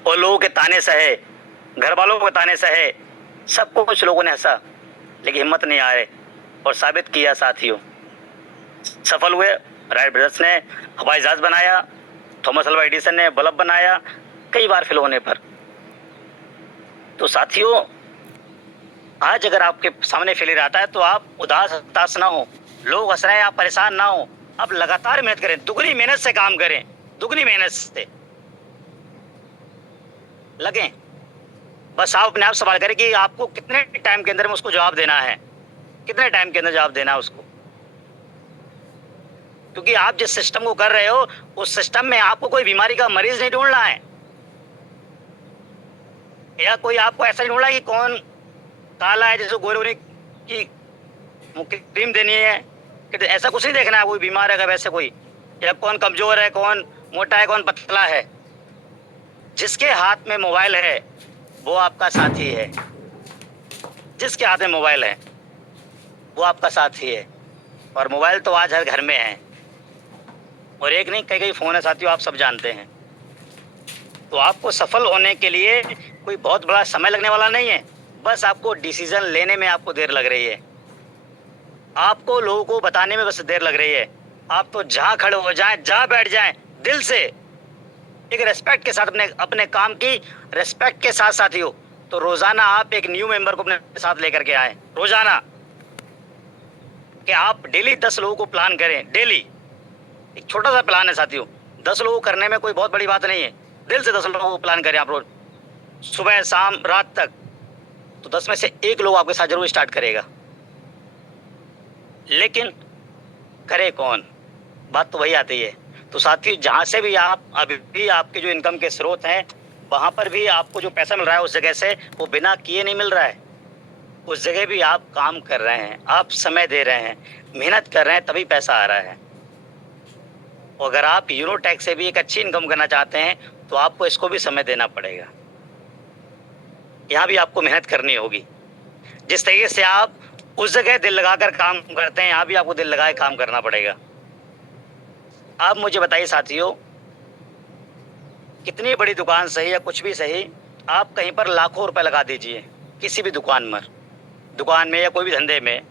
और लोगों के ताने सहे, घर वालों के ताने सहे, सबको कुछ लोगों ने हंसा, लेकिन हिम्मत नहीं हारे और साबित किया साथियों, सफल हुए। राइट ब्रदर्स ने हवाई जहाज बनाया, थॉमस अल्वा एडिसन ने बल्ब बनाया, कई बार फेल होने पर। तो साथियों, आज अगर आपके सामने फेलियर आता है तो आप उदास ना हो, लोग हंस रहे हैं, आप परेशान ना हो। आप लगातार मेहनत करें, दुगनी मेहनत से काम करें, दुगनी मेहनत से लगें। बस आप अपने आप सवाल करें कि आपको कितने टाइम के अंदर में उसको जवाब देना है, कितने टाइम के अंदर जवाब देना है उसको। क्योंकि आप जिस सिस्टम को कर रहे हो, उस सिस्टम में आपको कोई बीमारी का मरीज नहीं ढूंढना है, या कोई आपको ऐसा नहीं ढूंढना कि कौन काला है जिसको गोरे की क्रीम देनी है, कि ऐसा कुछ नहीं देखना है कोई बीमार है वैसे कोई, या कौन कमजोर है, कौन मोटा है, कौन पतला है। जिसके हाथ में मोबाइल है वो आपका साथी है, जिसके हाथ में मोबाइल है वो आपका साथी है। और मोबाइल तो आज हर घर में है, और एक नहीं कई फ़ोन है साथियों, आप सब जानते हैं। तो आपको सफल होने के लिए कोई बहुत बड़ा समय लगने वाला नहीं है, बस आपको डिसीजन लेने में आपको देर लग रही है, आपको लोगों को बताने में बस देर लग रही है। आप तो जहाँ खड़े हो जाएं, जहाँ बैठ जाएं, दिल से एक रेस्पेक्ट के साथ, अपने काम की रेस्पेक्ट के साथ साथियों। तो रोजाना आप एक न्यू मेंबर को अपने साथ लेकर के आए, रोजाना कि आप डेली 10 लोगों को प्लान करें। डेली एक छोटा सा प्लान है साथियों, 10 लोगों को करने में कोई बहुत बड़ी बात नहीं है। दिल से 10 लोगों को प्लान करें आप रोज, सुबह शाम रात तक, तो 10 में से 1 लोग आपके साथ जरूर स्टार्ट करेगा। लेकिन करे कौन, बात तो वही आती है। तो साथियों, जहाँ से भी आप अभी भी आपके जो इनकम के स्रोत हैं, वहाँ पर भी आपको जो पैसा मिल रहा है उस जगह से, वो बिना किए नहीं मिल रहा है। उस जगह भी आप काम कर रहे हैं, आप समय दे रहे हैं, मेहनत कर रहे हैं, तभी पैसा आ रहा है। और अगर आप यूरोटेक से भी एक अच्छी इनकम करना चाहते हैं तो आपको इसको भी समय देना पड़ेगा। यहाँ भी आपको मेहनत करनी होगी। जिस तरीके से आप उस जगह दिल लगाकर काम करते हैं, यहाँ भी आपको दिल लगाए काम करना पड़ेगा। आप मुझे बताइए साथियों, कितनी बड़ी दुकान सही या कुछ भी सही, आप कहीं पर लाखों रुपए लगा दीजिए किसी भी दुकान में या कोई भी धंधे में,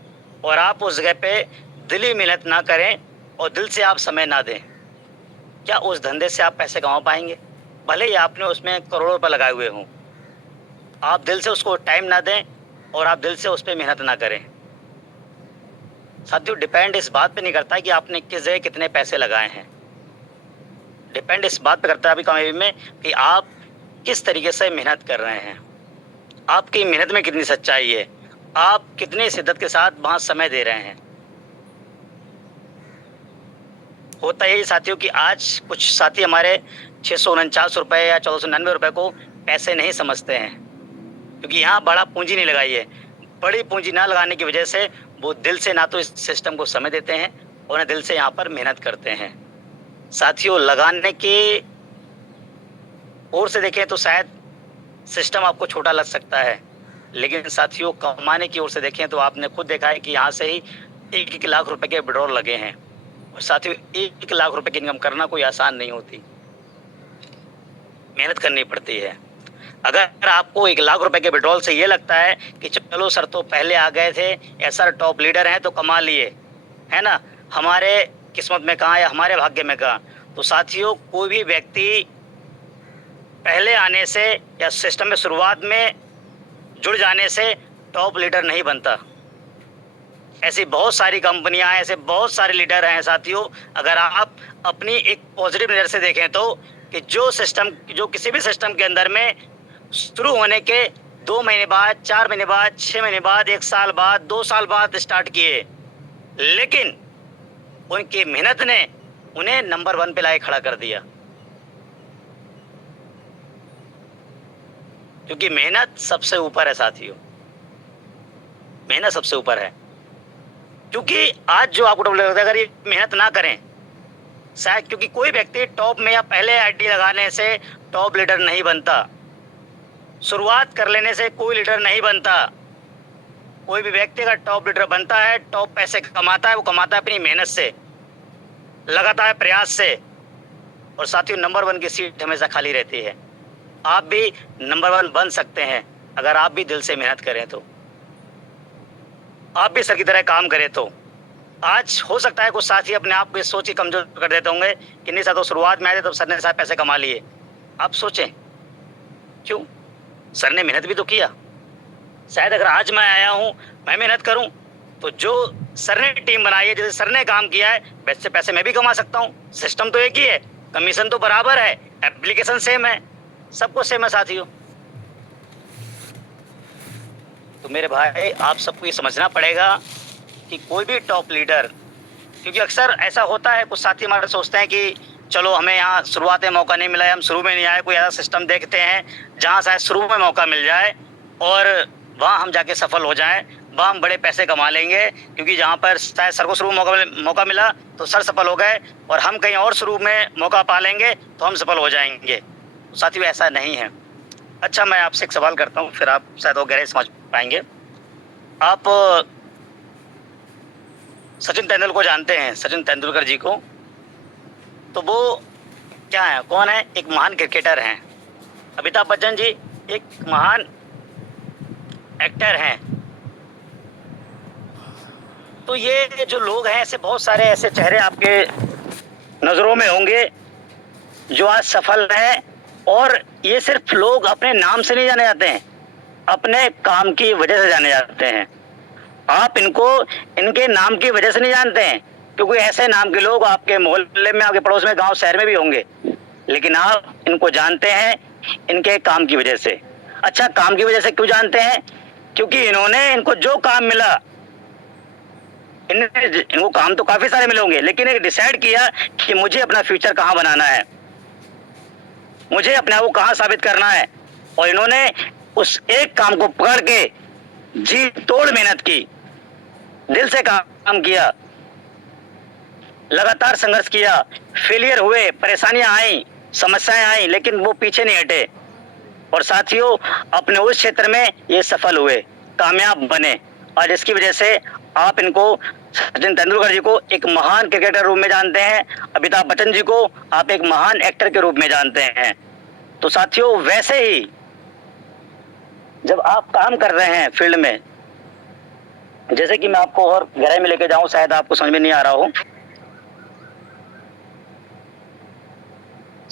और आप उस जगह पे दिली मेहनत ना करें और दिल से आप समय ना दें, क्या उस धंधे से आप पैसे कमा पाएंगे? भले ही आपने उसमें करोड़ों रुपए लगाए हुए हों, आप दिल से उसको टाइम ना दें और आप दिल से उस पर मेहनत ना करें। साथियों, डिपेंड इस बात पे नहीं करता है कि आपने किस जगह कितने पैसे लगाए हैं। डिपेंड इस बात पे करता है अभी कामयाबी में कि आप किस तरीके से मेहनत कर रहे हैं, आपकी मेहनत में कितनी सच्चाई है, आप कितनी शिद्दत के साथ वहाँ समय दे रहे हैं। होता यही साथियों कि आज कुछ साथी हमारे 649 रुपये या 1499 रुपये को पैसे नहीं समझते हैं, क्योंकि यहाँ बड़ा पूंजी नहीं लगाई है। बड़ी पूंजी ना लगाने की वजह से वो दिल से ना तो इस सिस्टम को समय देते हैं और ना दिल से यहाँ पर मेहनत करते हैं। साथियों, लगाने की ओर से देखें तो शायद सिस्टम आपको छोटा लग सकता है, लेकिन साथियों कमाने की ओर से देखें तो आपने खुद देखा है कि यहाँ से ही 1-1 लाख रुपए के विड्रॉल लगे हैं। और साथियों 1 लाख रुपए की इनकम करना कोई आसान नहीं होती, मेहनत करनी पड़ती है। अगर आपको 1 लाख रुपए के विड्रॉल से ये लगता है कि चलो सर तो पहले आ गए थे या सर टॉप लीडर हैं तो कमा लिए, है ना, हमारे किस्मत में कहाँ या हमारे भाग्य में कहाँ, तो साथियों कोई भी व्यक्ति पहले आने से या सिस्टम में शुरुआत में जुड़ जाने से टॉप लीडर नहीं बनता। ऐसी बहुत सारी कंपनियां हैं, ऐसे बहुत सारे लीडर हैं साथियों। अगर आप अपनी एक पॉजिटिव नज़र से देखें तो कि जो किसी भी सिस्टम के अंदर में शुरू होने के 2 महीने बाद, 4 महीने बाद, 6 महीने बाद, 1 साल बाद, 2 साल बाद स्टार्ट किए, लेकिन उनकी मेहनत ने उन्हें नंबर 1 पे लाके खड़ा कर दिया। क्योंकि मेहनत सबसे ऊपर है साथियों, मेहनत सबसे ऊपर है। क्योंकि आज जो आपको डर लगता है अगर ये मेहनत ना करें, शायद क्योंकि कोई व्यक्ति टॉप में या पहले आईडी लगाने से टॉप लीडर नहीं बनता, शुरुआत कर लेने से कोई लीडर नहीं बनता। कोई भी व्यक्ति अगर टॉप लीडर बनता है, टॉप पैसे कमाता है, वो कमाता है अपनी मेहनत से, लगातार प्रयास से। और साथियों नंबर 1 की सीट हमेशा खाली रहती है। आप भी नंबर 1 बन सकते हैं अगर आप भी दिल से मेहनत करें तो, आप भी सर की तरह काम करें तो। आज हो सकता है कुछ साथी अपने आप को सोच ही कमजोर कर देते होंगे कि नहीं सर तो शुरुआत में आए थे तो सर ने सारे पैसे कमा लिए। आप सोचें क्यों, सर ने मेहनत भी तो किया। शायद अगर आज मैं आया हूँ, मैं मेहनत करूँ तो जो सर ने टीम बनाई है, जैसे सर ने काम किया है वैसे पैसे मैं भी कमा सकता हूँ। सिस्टम तो एक ही है, कमीशन तो बराबर है, एप्लीकेशन सेम है, सबको सेम है साथियों। तो मेरे भाई आप सबको ये समझना पड़ेगा कि कोई भी टॉप लीडर, क्योंकि अक्सर ऐसा होता है कुछ साथी हमारे सोचते हैं कि चलो हमें यहाँ शुरुआत में मौका नहीं मिला है, हम शुरू में नहीं आए, कोई ऐसा सिस्टम देखते हैं जहाँ शायद शुरू में मौका मिल जाए और वहाँ हम जाके सफल हो जाएं, वहाँ हम बड़े पैसे कमा लेंगे। क्योंकि जहाँ पर शायद सर को शुरू में मौका मिला तो सर सफल हो गए और हम कहीं और शुरू में मौका पा लेंगे तो हम सफल हो जाएंगे। साथियों ऐसा नहीं है। अच्छा, मैं आपसे एक सवाल करता हूँ, फिर आप शायद वो गहरे समझ पाएंगे। आप सचिन तेंदुलकर को जानते हैं, सचिन तेंदुलकर जी को? तो वो क्या है, कौन है? एक महान क्रिकेटर हैं। अमिताभ बच्चन जी एक महान एक्टर हैं। तो ये जो लोग हैं, ऐसे बहुत सारे ऐसे चेहरे आपके नज़रों में होंगे जो आज सफल हैं, और ये सिर्फ लोग अपने नाम से नहीं जाने जाते हैं, अपने काम की वजह से जाने जाते हैं। आप इनको इनके नाम की वजह से नहीं जानते हैं, क्योंकि ऐसे नाम के लोग आपके मोहल्ले में, आपके पड़ोस में, गांव शहर में भी होंगे, लेकिन आप इनको जानते हैं इनके काम की वजह से। अच्छा, काम की वजह से क्यों जानते हैं? क्योंकि इनको जो काम मिला, इनको काम तो काफी सारे मिले होंगे, लेकिन एक डिसाइड किया कि मुझे अपना फ्यूचर कहाँ बनाना है, मुझे अपने आप को कहाँ साबित करना है, और इन्होंने उस एक काम को पकड़ के जी तोड़ मेहनत की, दिल से काम किया, लगातार संघर्ष किया, फेलियर हुए, परेशानियां आई, समस्याएं आई, लेकिन वो पीछे नहीं हटे, और साथियों अपने उस क्षेत्र में ये सफल हुए, कामयाब बने। और इसकी वजह से आप इनको, सचिन तेंदुलकर जी को एक महान क्रिकेटर के रूप में जानते हैं, अमिताभ बच्चन जी को आप एक महान एक्टर के रूप में जानते हैं। तो साथियों वैसे ही जब आप काम कर रहे हैं फील्ड में, जैसे कि मैं आपको और गहराई में लेके जाऊं, शायद आपको समझ में नहीं आ रहा हो,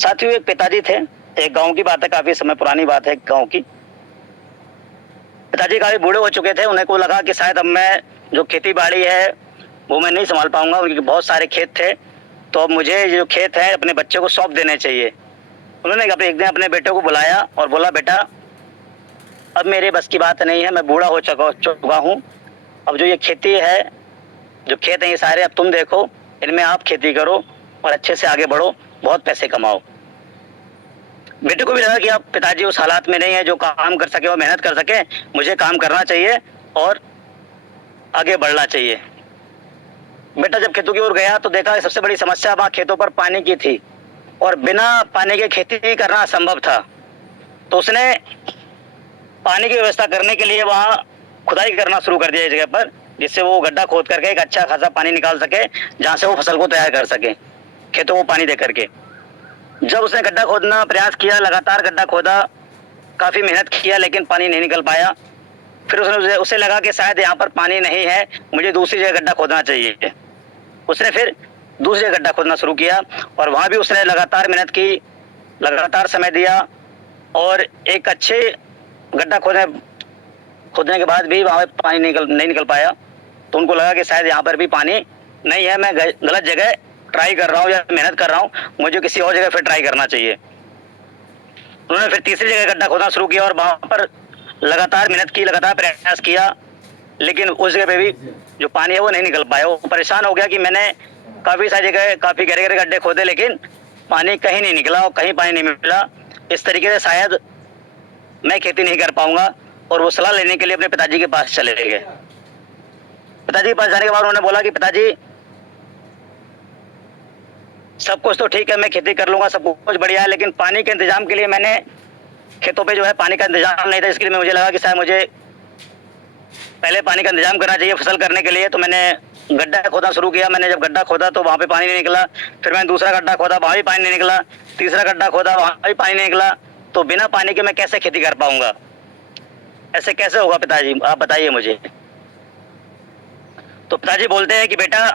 साथियों, एक पिताजी थे, एक गांव की बात है, काफी समय पुरानी बात है गांव की। पिताजी काफी बूढ़े हो चुके थे, उन्हें को लगा कि शायद अब मैं जो खेती बाड़ी है वो मैं नहीं संभाल पाऊंगा, उनके बहुत सारे खेत थे, तो अब मुझे जो खेत है अपने बच्चे को सौंप देने चाहिए। उन्होंने एक दिन अपने बेटे को बुलाया और बोला, बेटा अब मेरे बस की बात नहीं है, मैं बूढ़ा हो चुका हूँ, अब जो ये खेती है, जो खेत है ये सारे अब तुम देखो, इनमें आप खेती करो और अच्छे से आगे बढ़ो, बहुत पैसे कमाओ। बेटे को भी लगा कि अब पिताजी उस हालात में नहीं है जो काम कर सके और मेहनत कर सके, मुझे काम करना चाहिए और आगे बढ़ना चाहिए। बेटा जब खेतों की ओर गया तो देखा कि सबसे बड़ी समस्या वहाँ खेतों पर पानी की थी और बिना पानी के खेती करना असंभव था। तो उसने पानी की व्यवस्था करने के लिए वहाँ खुदाई करना शुरू कर दिया इस जगह पर, जिससे वो गड्ढा खोद करके एक अच्छा खासा पानी निकाल सके, जहाँ से वो फसल को तैयार कर सके, खेतों को पानी दे करके। जब उसने गड्ढा खोदना प्रयास किया, लगातार गड्ढा खोदा, काफ़ी मेहनत किया, लेकिन पानी नहीं निकल पाया। फिर उसे लगा कि शायद यहाँ पर पानी नहीं है, मुझे दूसरी जगह गड्ढा खोदना चाहिए। उसने फिर दूसरी जगह गड्ढा खोदना शुरू किया और वहाँ भी उसने लगातार मेहनत की, लगातार समय दिया और एक अच्छे गड्ढा खोदने के बाद भी वहाँ पानी नहीं निकल पाया। तो उनको लगा कि शायद यहाँ पर भी पानी नहीं है, मैं गलत जगह ट्राई कर रहा हूँ या मेहनत कर रहा हूँ, मुझे किसी और जगह फिर ट्राई करना चाहिए। उन्होंने फिर तीसरी जगह गड्ढा खोदना शुरू किया और वहाँ पर लगातार मेहनत की, लगातार प्रयास किया, लेकिन उस जगह पे भी जो पानी है वो नहीं निकल पाया। वो परेशान हो गया कि मैंने काफ़ी सारी जगह काफ़ी गहरे गहरे गड्ढे खोदे, लेकिन पानी कहीं नहीं निकला और कहीं पानी नहीं मिला। इस तरीके से शायद मैं खेती नहीं कर पाऊंगा। और वो सलाह लेने के लिए अपने पिताजी के पास चले गए। पिताजी के पास जाने के बाद उन्होंने बोला कि पिताजी सब कुछ तो ठीक है, मैं खेती कर लूंगा, सब कुछ बढ़िया है, लेकिन पानी के इंतजाम के लिए मैंने खेतों पे जो है पानी का इंतजाम नहीं था, इसके लिए मुझे लगा कि शायद मुझे पहले पानी का इंतजाम करना चाहिए फसल करने के लिए। तो मैंने गड्ढा खोदना शुरू किया। मैंने जब गड्ढा खोदा तो वहाँ पे पानी नहीं निकला, फिर मैंने दूसरा गड्ढा खोदा, वहाँ भी पानी नहीं निकला, तीसरा गड्ढा खोदा, वहाँ भी पानी नहीं निकला। तो बिना पानी के मैं कैसे खेती कर पाऊंगा, ऐसे कैसे होगा पिताजी, आप बताइए मुझे। तो पिताजी बोलते हैं कि बेटा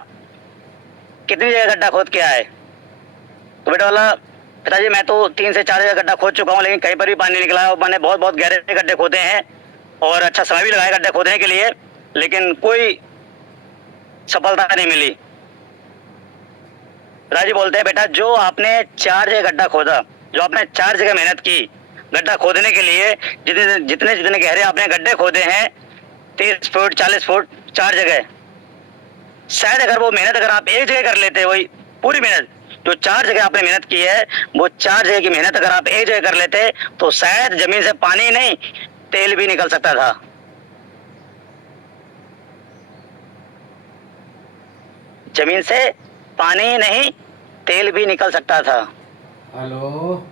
कितनी जगह गड्ढा खोद के आए। तो बेटा बोला, पिताजी मैं तो 3 से 4 जगह गड्ढा खोद चुका हूँ, लेकिन कहीं पर भी पानी निकला और मैंने बहुत बहुत गहरे गड्ढे खोदे हैं और अच्छा समय भी लगाया गड्ढे खोदने के लिए, लेकिन कोई सफलता नहीं मिली। पिताजी बोलते हैं बेटा जो आपने 4 जगह गड्ढा खोदा, जो आपने 4 जगह मेहनत की गड्ढा खोदने के लिए, जितने जितने गहरे आपने गड्ढे खोदे हैं 30 फुट 40 फुट 4 जगह, शायद अगर वो मेहनत अगर आप एक जगह कर लेते, वही पूरी मेहनत जो 4 जगह आपने मेहनत की है, वो 4 जगह की मेहनत अगर आप एक जगह कर लेते तो शायद जमीन से पानी नहीं तेल भी निकल सकता था। जमीन से पानी नहीं तेल भी निकल सकता था। हेलो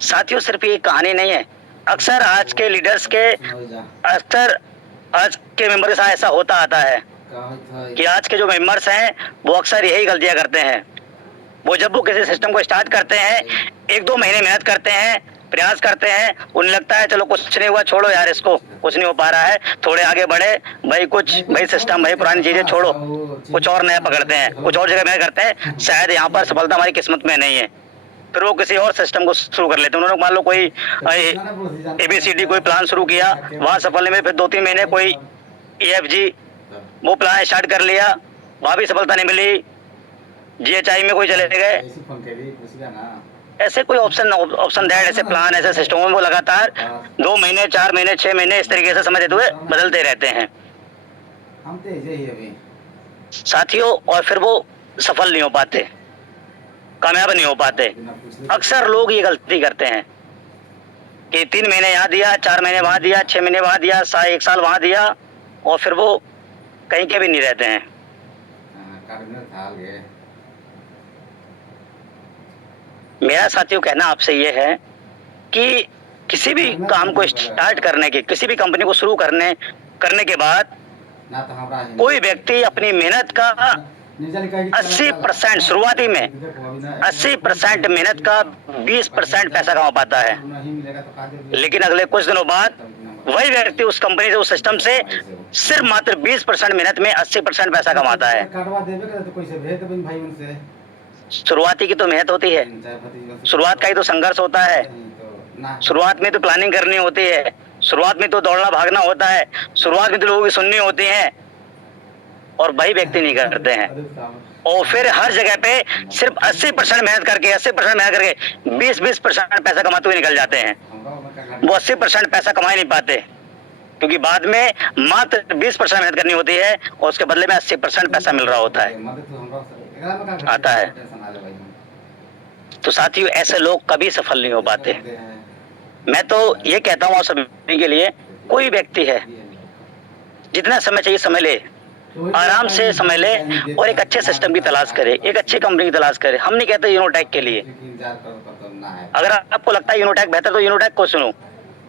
साथियों, सिर्फ ये कहानी नहीं है, अक्सर आज के लीडर्स के, अक्सर आज के मेंबर के साथ ऐसा होता आता है कि आज के जो मेंबर्स हैं वो अक्सर यही गलतियां करते हैं। जब वो किसी सिस्टम को स्टार्ट करते हैं, 1-2 महीने मेहनत करते हैं, प्रयास करते हैं, उन्हें लगता है चलो कुछ नहीं हुआ, छोड़ो यार, इसको कुछ नहीं हो पा रहा है, थोड़े आगे बढ़े भाई सिस्टम, भाई पुरानी चीजें छोड़ो, कुछ और नया पकड़ते हैं, कुछ और जगह मेहनत करते हैं, शायद यहाँ पर सफलता हमारी किस्मत में नहीं है, फिर वो किसी और सिस्टम को शुरू कर लेते हैं। उन्होंने मान लो कोई ABCD कोई प्लान शुरू किया, वहाँ सफल नहीं मिले, फिर 2-3 महीने कोई EFG वो प्लान स्टार्ट कर लिया, वहाँ भी सफलता नहीं मिली, GHI में कोई चले गए, ऐसे कोई ऑप्शन दैट, ऐसे प्लान, ऐसे सिस्टम में वो लगातार 2 महीने 4 महीने 6 महीने इस तरीके से समय देते हुए बदलते रहते हैं साथियों, और फिर वो सफल नहीं हो पाते, कामयाब नहीं हो पाते। अक्सर लोग ये गलती करते हैं कि 3 महीने यहाँ दिया, 4 महीने वहाँ दिया, 6 महीने वहाँ दिया, 1 साल वहाँ दिया, और फिर वो कहीं के भी नहीं रहते हैं। मेरा साथियों कहना आपसे ये है कि किसी भी काम को स्टार्ट करने के, किसी भी कंपनी को शुरू करने के बाद कोई व्यक्ति अपनी मेहनत का 80% शुरुआती में 80% मेहनत का 20% पैसा कमा पाता है, लेकिन अगले कुछ दिनों बाद वही व्यक्ति उस कंपनी से, उस सिस्टम से सिर्फ मात्र 20% मेहनत में 80% पैसा कमाता है। शुरुआती की तो मेहनत होती है, शुरुआत का ही तो संघर्ष होता है, शुरुआत में तो प्लानिंग करनी होती है, शुरुआत में तो दौड़ना भागना होता है, शुरुआत में तो लोगों की सुननी होती है, और वही व्यक्ति नहीं करते हैं। और फिर हर जगह पे सिर्फ 80% मेहनत करके 20% पैसा कमाते हुए निकल जाते हैं। वो 80% पैसा कमा ही नहीं पाते, क्योंकि बाद में मात्र 20% मेहनत करनी होती है और उसके बदले में 80% पैसा मिल रहा होता है, आता है। तो साथियों, ऐसे लोग कभी सफल नहीं हो पाते। मैं तो ये कहता हूँ सभी के लिए, कोई व्यक्ति है जितना समय चाहिए समय ले, आराम से समय ले और एक अच्छे सिस्टम की तलाश करे, एक अच्छी कंपनी की तलाश करे। हम नहीं कहते यूनोटेक के लिए, अगर आपको लगता है यूनोटेक बेहतर तो यूनोटेक को सुनो,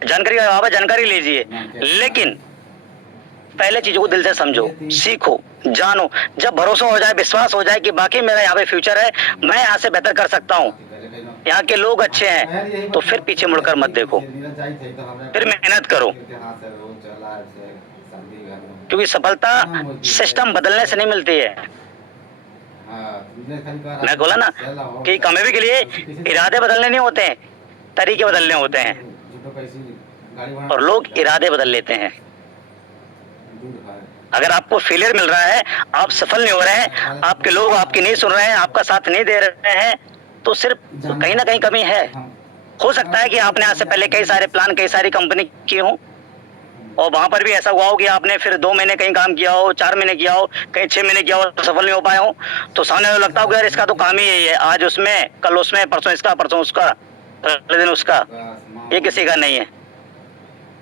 जानकारी का अभाव है, जानकारी लीजिए, लेकिन पहले चीजों को दिल से समझो, सीखो, जानो। जब भरोसा हो जाए, विश्वास हो जाए कि बाकी मेरा यहाँ पे फ्यूचर है, मैं यहाँ से बेहतर कर सकता हूँ, यहाँ के लोग अच्छे हैं, तो फिर पीछे मुड़कर मत देखो, फिर मेहनत करो। क्योंकि सफलता सिस्टम बदलने से नहीं मिलती है। मैं बोला ना कि कामयाबी के लिए इरादे बदलने नहीं होते हैं, तरीके बदलने होते हैं, और लोग इरादे बदल लेते हैं। अगर आपको फेलियर मिल रहा है, आप सफल नहीं हो रहे हैं, आपके लोग आपकी नहीं सुन रहे हैं, आपका साथ नहीं दे रहे हैं, तो सिर्फ कहीं ना कहीं कमी है। हो सकता है कि आपने आज से पहले कई सारे प्लान, कई सारी कंपनी की हो, और वहां पर भी ऐसा हुआ हो कि आपने फिर 2 महीने कहीं काम किया हो, 4 महीने किया हो, कहीं 6 महीने किया हो, सफल नहीं हो पाए हो, तो सामने वाला लगता हो कि यार इसका तो काम ही यही है, आज उसमें, कल उसमें, परसों इसका, परसों उसका, अगले दिन उसका। ये किसी का नहीं है।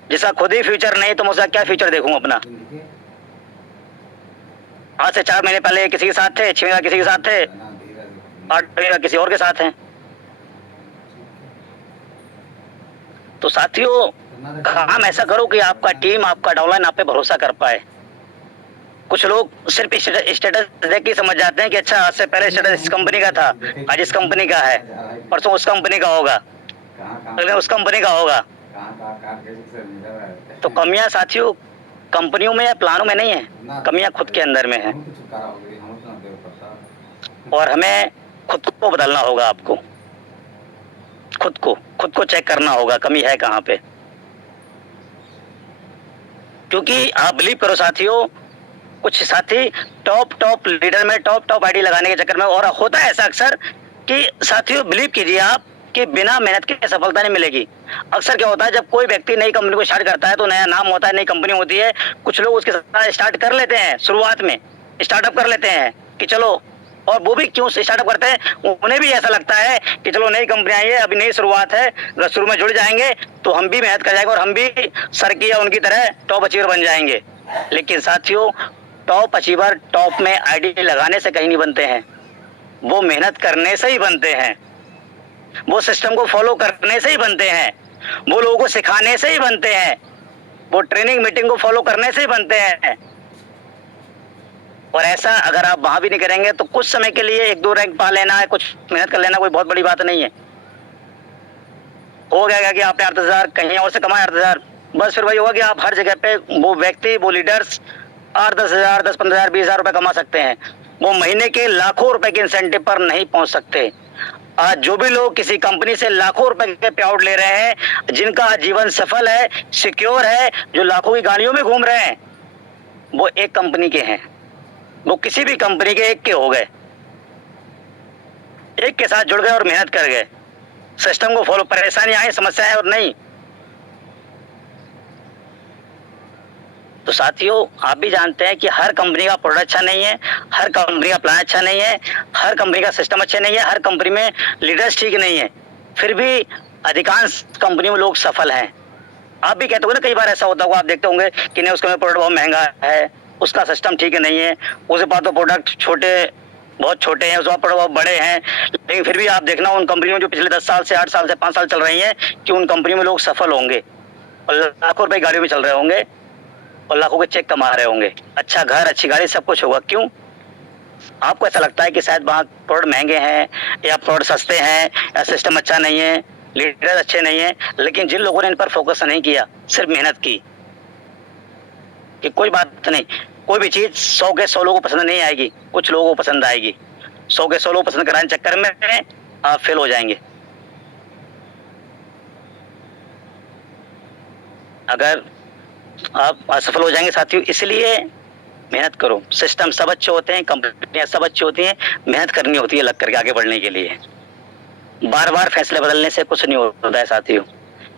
जिसका खुद ही फ्यूचर नहीं, तो मैं उसका क्या फ्यूचर देखूं अपना। आज से 4 महीने पहले किसी के साथ थे, 6 महीने किसी के साथ थे, 8 महीने किसी और के साथ हैं। तो साथियों, काम ऐसा करो कि आपका टीम, आपका डाउनलाइन आप पे भरोसा कर पाए। कुछ लोग सिर्फ स्टेटस देख के समझ जाते हैं कि अच्छा, आज से पहले स्टेटस इस कंपनी का था, आज इस कंपनी का है, परसों उस कंपनी का होगा, अगले उस कंपनी का होगा। तो कमियां साथियों कंपनियों में या प्लानों में नहीं है, कमियां खुद के अंदर में है, और हमें खुद को बदलना होगा। आपको खुद को चेक करना होगा कमी है कहाँ पे। क्योंकि आप बिलीव करो साथियों, कुछ साथी टॉप लीडर में टॉप आईडी लगाने के चक्कर में, और होता है ऐसा अक्सर कि साथियों बिलीव कीजिए आप कि बिना मेहनत के सफलता नहीं मिलेगी। अक्सर क्या होता है, जब कोई व्यक्ति नई कंपनी को स्टार्ट करता है तो नया नाम होता है, नई कंपनी होती है, कुछ लोग उसके साथ स्टार्ट कर लेते हैं, शुरुआत में स्टार्टअप कर लेते हैं कि चलो, और वो भी क्यों स्टार्टअप करते हैं, उन्हें भी ऐसा लगता है कि चलो नई कंपनी आई है, अभी नई शुरुआत है, अगर शुरू में जुड़ जाएंगे तो हम भी मेहनत कर जाएंगे और हम भी सर की या उनकी तरह टॉप अचीवर बन जाएंगे। लेकिन साथियों, टॉप अचीवर टॉप में आईडी लगाने से कहीं नहीं बनते हैं, वो मेहनत करने से ही बनते हैं, वो सिस्टम को फॉलो करने से ही बनते हैं, वो लोगों को सिखाने से ही बनते हैं, वो ट्रेनिंग मीटिंग को फॉलो करने से ही बनते हैं। और ऐसा अगर आप वहां भी नहीं करेंगे तो कुछ समय के लिए 1-2 रैंक पा लेना है, कुछ मेहनत कर लेना, कोई बहुत बड़ी बात नहीं है। हो गया कि आपने 8,000 कहीं और से कमाए 8,000, बस फिर वही होगा कि आप हर जगह पे वो व्यक्ति, वो लीडर्स 8-10,000, 10-15,000, 20,000 रुपए कमा सकते हैं, वो महीने के लाखों रुपए के इंसेंटिव पर नहीं पहुंच सकते। आज जो भी लोग किसी कंपनी से लाखों रुपए के पे आउट ले रहे हैं, जिनका जीवन सफल है, सिक्योर है, जो लाखों की गाड़ियों में घूम रहे हैं, वो एक कंपनी के हैं, वो किसी भी कंपनी के एक के हो गए, एक के साथ जुड़ गए और मेहनत कर गए, सिस्टम को फॉलो, परेशानी आई, समस्याएं और नहीं। तो साथियों, आप भी जानते हैं कि हर कंपनी का प्रोडक्ट अच्छा नहीं है, हर कंपनी का प्लान अच्छा नहीं है, हर कंपनी का सिस्टम अच्छा नहीं है, हर कंपनी में लीडर्स ठीक नहीं है, फिर भी अधिकांश कंपनी में लोग सफल हैं। आप भी कहते हो ना, कई बार ऐसा होता होगा, आप देखते होंगे कि नहीं उसका प्रोडक्ट बहुत महंगा है, उसका सिस्टम ठीक नहीं है, उसके पास तो प्रोडक्ट बहुत छोटे हैं, उसके पास प्रोडक्ट बहुत बड़े हैं, लेकिन फिर भी आप देखना उन कंपनियों जो पिछले 10 साल से, 8 साल से, 5 साल चल रही हैं, कि उन कंपनियों में लोग सफल होंगे और लाखों रुपए गाड़ियों में चल रहे होंगे और लाखों के चेक कमा रहे होंगे, अच्छा घर, अच्छी गाड़ी, सब कुछ होगा। क्यों? आपको ऐसा लगता है कि शायद वहाँ प्रोडक्ट महंगे हैं या प्रोडक्ट सस्ते हैं या सिस्टम अच्छा नहीं है, लीडर अच्छे नहीं है, लेकिन जिन लोगों ने इन पर फोकस नहीं किया, सिर्फ मेहनत की, कि कोई बात नहीं, कोई भी चीज 100 के 100 लोगों को पसंद नहीं आएगी, कुछ लोगों को पसंद आएगी, 100 के 100 लोग पसंद कराने चक्कर में आप फेल हो जाएंगे। अगर आप असफल हो जाएंगे साथियों, इसलिए मेहनत करो। सिस्टम सब अच्छे होते हैं, कंपनियां सब अच्छी होती हैं, मेहनत करनी होती है लग करके आगे बढ़ने के लिए। बार बार फैसले बदलने से कुछ नहीं होता है साथियों।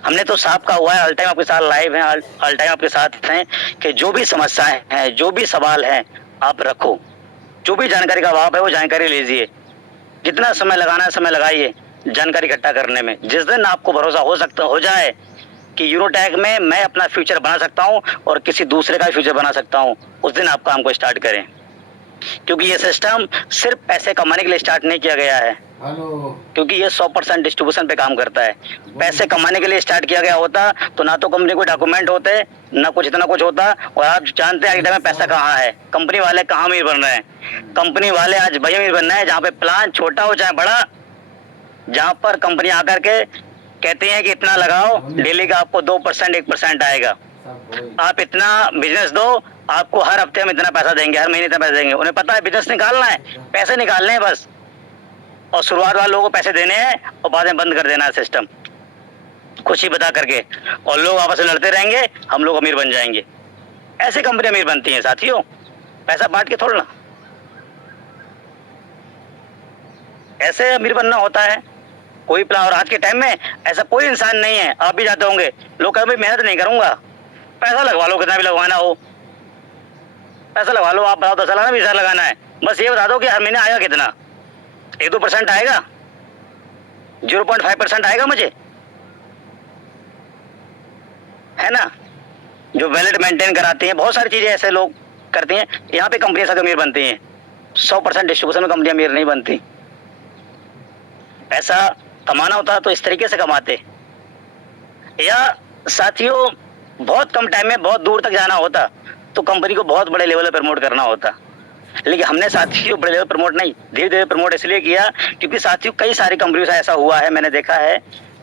हमने तो साफ का हुआ है, ऑल टाइम आपके साथ लाइव हैं, ऑल टाइम आपके साथ हैं कि जो भी समस्याएं हैं, जो भी सवाल हैं आप रखो, जो भी जानकारी का अभाव है वो जानकारी लीजिए, जितना समय लगाना है समय लगाइए जानकारी इकट्ठा करने में। जिस दिन आपको भरोसा हो जाए कि यूरोटैक में मैं अपना फ्यूचर बना सकता हूं और किसी दूसरे का फ्यूचर बना सकता हूं, उस दिन आप काम को स्टार्ट करें, क्योंकि ये सिस्टम सिर्फ पैसे कमाने के लिए स्टार्ट नहीं किया गया है, क्योंकि ये 100% डिस्ट्रीब्यूशन पे काम करता है। पैसे कमाने के लिए स्टार्ट किया गया होता तो ना तो कंपनी को डॉक्यूमेंट होते, ना कुछ इतना कुछ होता। और आप जानते हैं में पैसा कहाँ है, कंपनी वाले कहाँ अमीर बन रहे हैं। कंपनी वाले आज वही अमीर बन रहे हैं जहाँ पे प्लान छोटा हो चाहे बड़ा, जहाँ पर कंपनी आकर के कहती है कि इतना लगाओ, डेली का आपको 2% 1% आएगा, आप इतना बिजनेस दो, आपको हर हफ्ते हम इतना पैसा देंगे, हर महीने इतना पैसा देंगे। उन्हें पता है बिजनेस निकालना है, पैसे निकालने हैं बस, और शुरुआत वाले लोगों को पैसे देने हैं और बाद में बंद कर देना है सिस्टम, खुशी बता करके, और लोग आपस में लड़ते रहेंगे, हम लोग अमीर बन जाएंगे। ऐसे कंपनी अमीर बनती हैं साथियों, पैसा बांट के थोड़ा ना, ऐसे अमीर बनना होता है कोई प्लान। और आज के टाइम में ऐसा कोई इंसान नहीं है, आप भी जाते होंगे, लोग कभी मेहनत नहीं करूंगा, पैसा लगवा लो, कितना भी लगवाना हो पैसा लगवा लो। आप बताओ 10 लगाना 20 लगाना है, बस ये बता दो कि हर महीने आएगा कितना, 1-2% आएगा, 0.5% आएगा मुझे, है ना। जो वैलेट मेंटेन कराते हैं, बहुत सारी चीजें ऐसे लोग करते हैं, यहाँ पे कंपनियां सब अमीर बनती हैं। 100% डिस्ट्रीब्यूशन में कंपनियां अमीर नहीं बनती। पैसा कमाना होता तो इस तरीके से कमाते, या साथियों बहुत कम टाइम में बहुत दूर तक जाना होता तो कंपनी को बहुत बड़े लेवल पर प्रमोट करना होता। लेकिन हमने साथियों बड़े लेवल प्रमोट नहीं, धीरे धीरे प्रमोट इसलिए किया क्योंकि साथियों कई सारी कंपनियों से ऐसा हुआ है, मैंने देखा है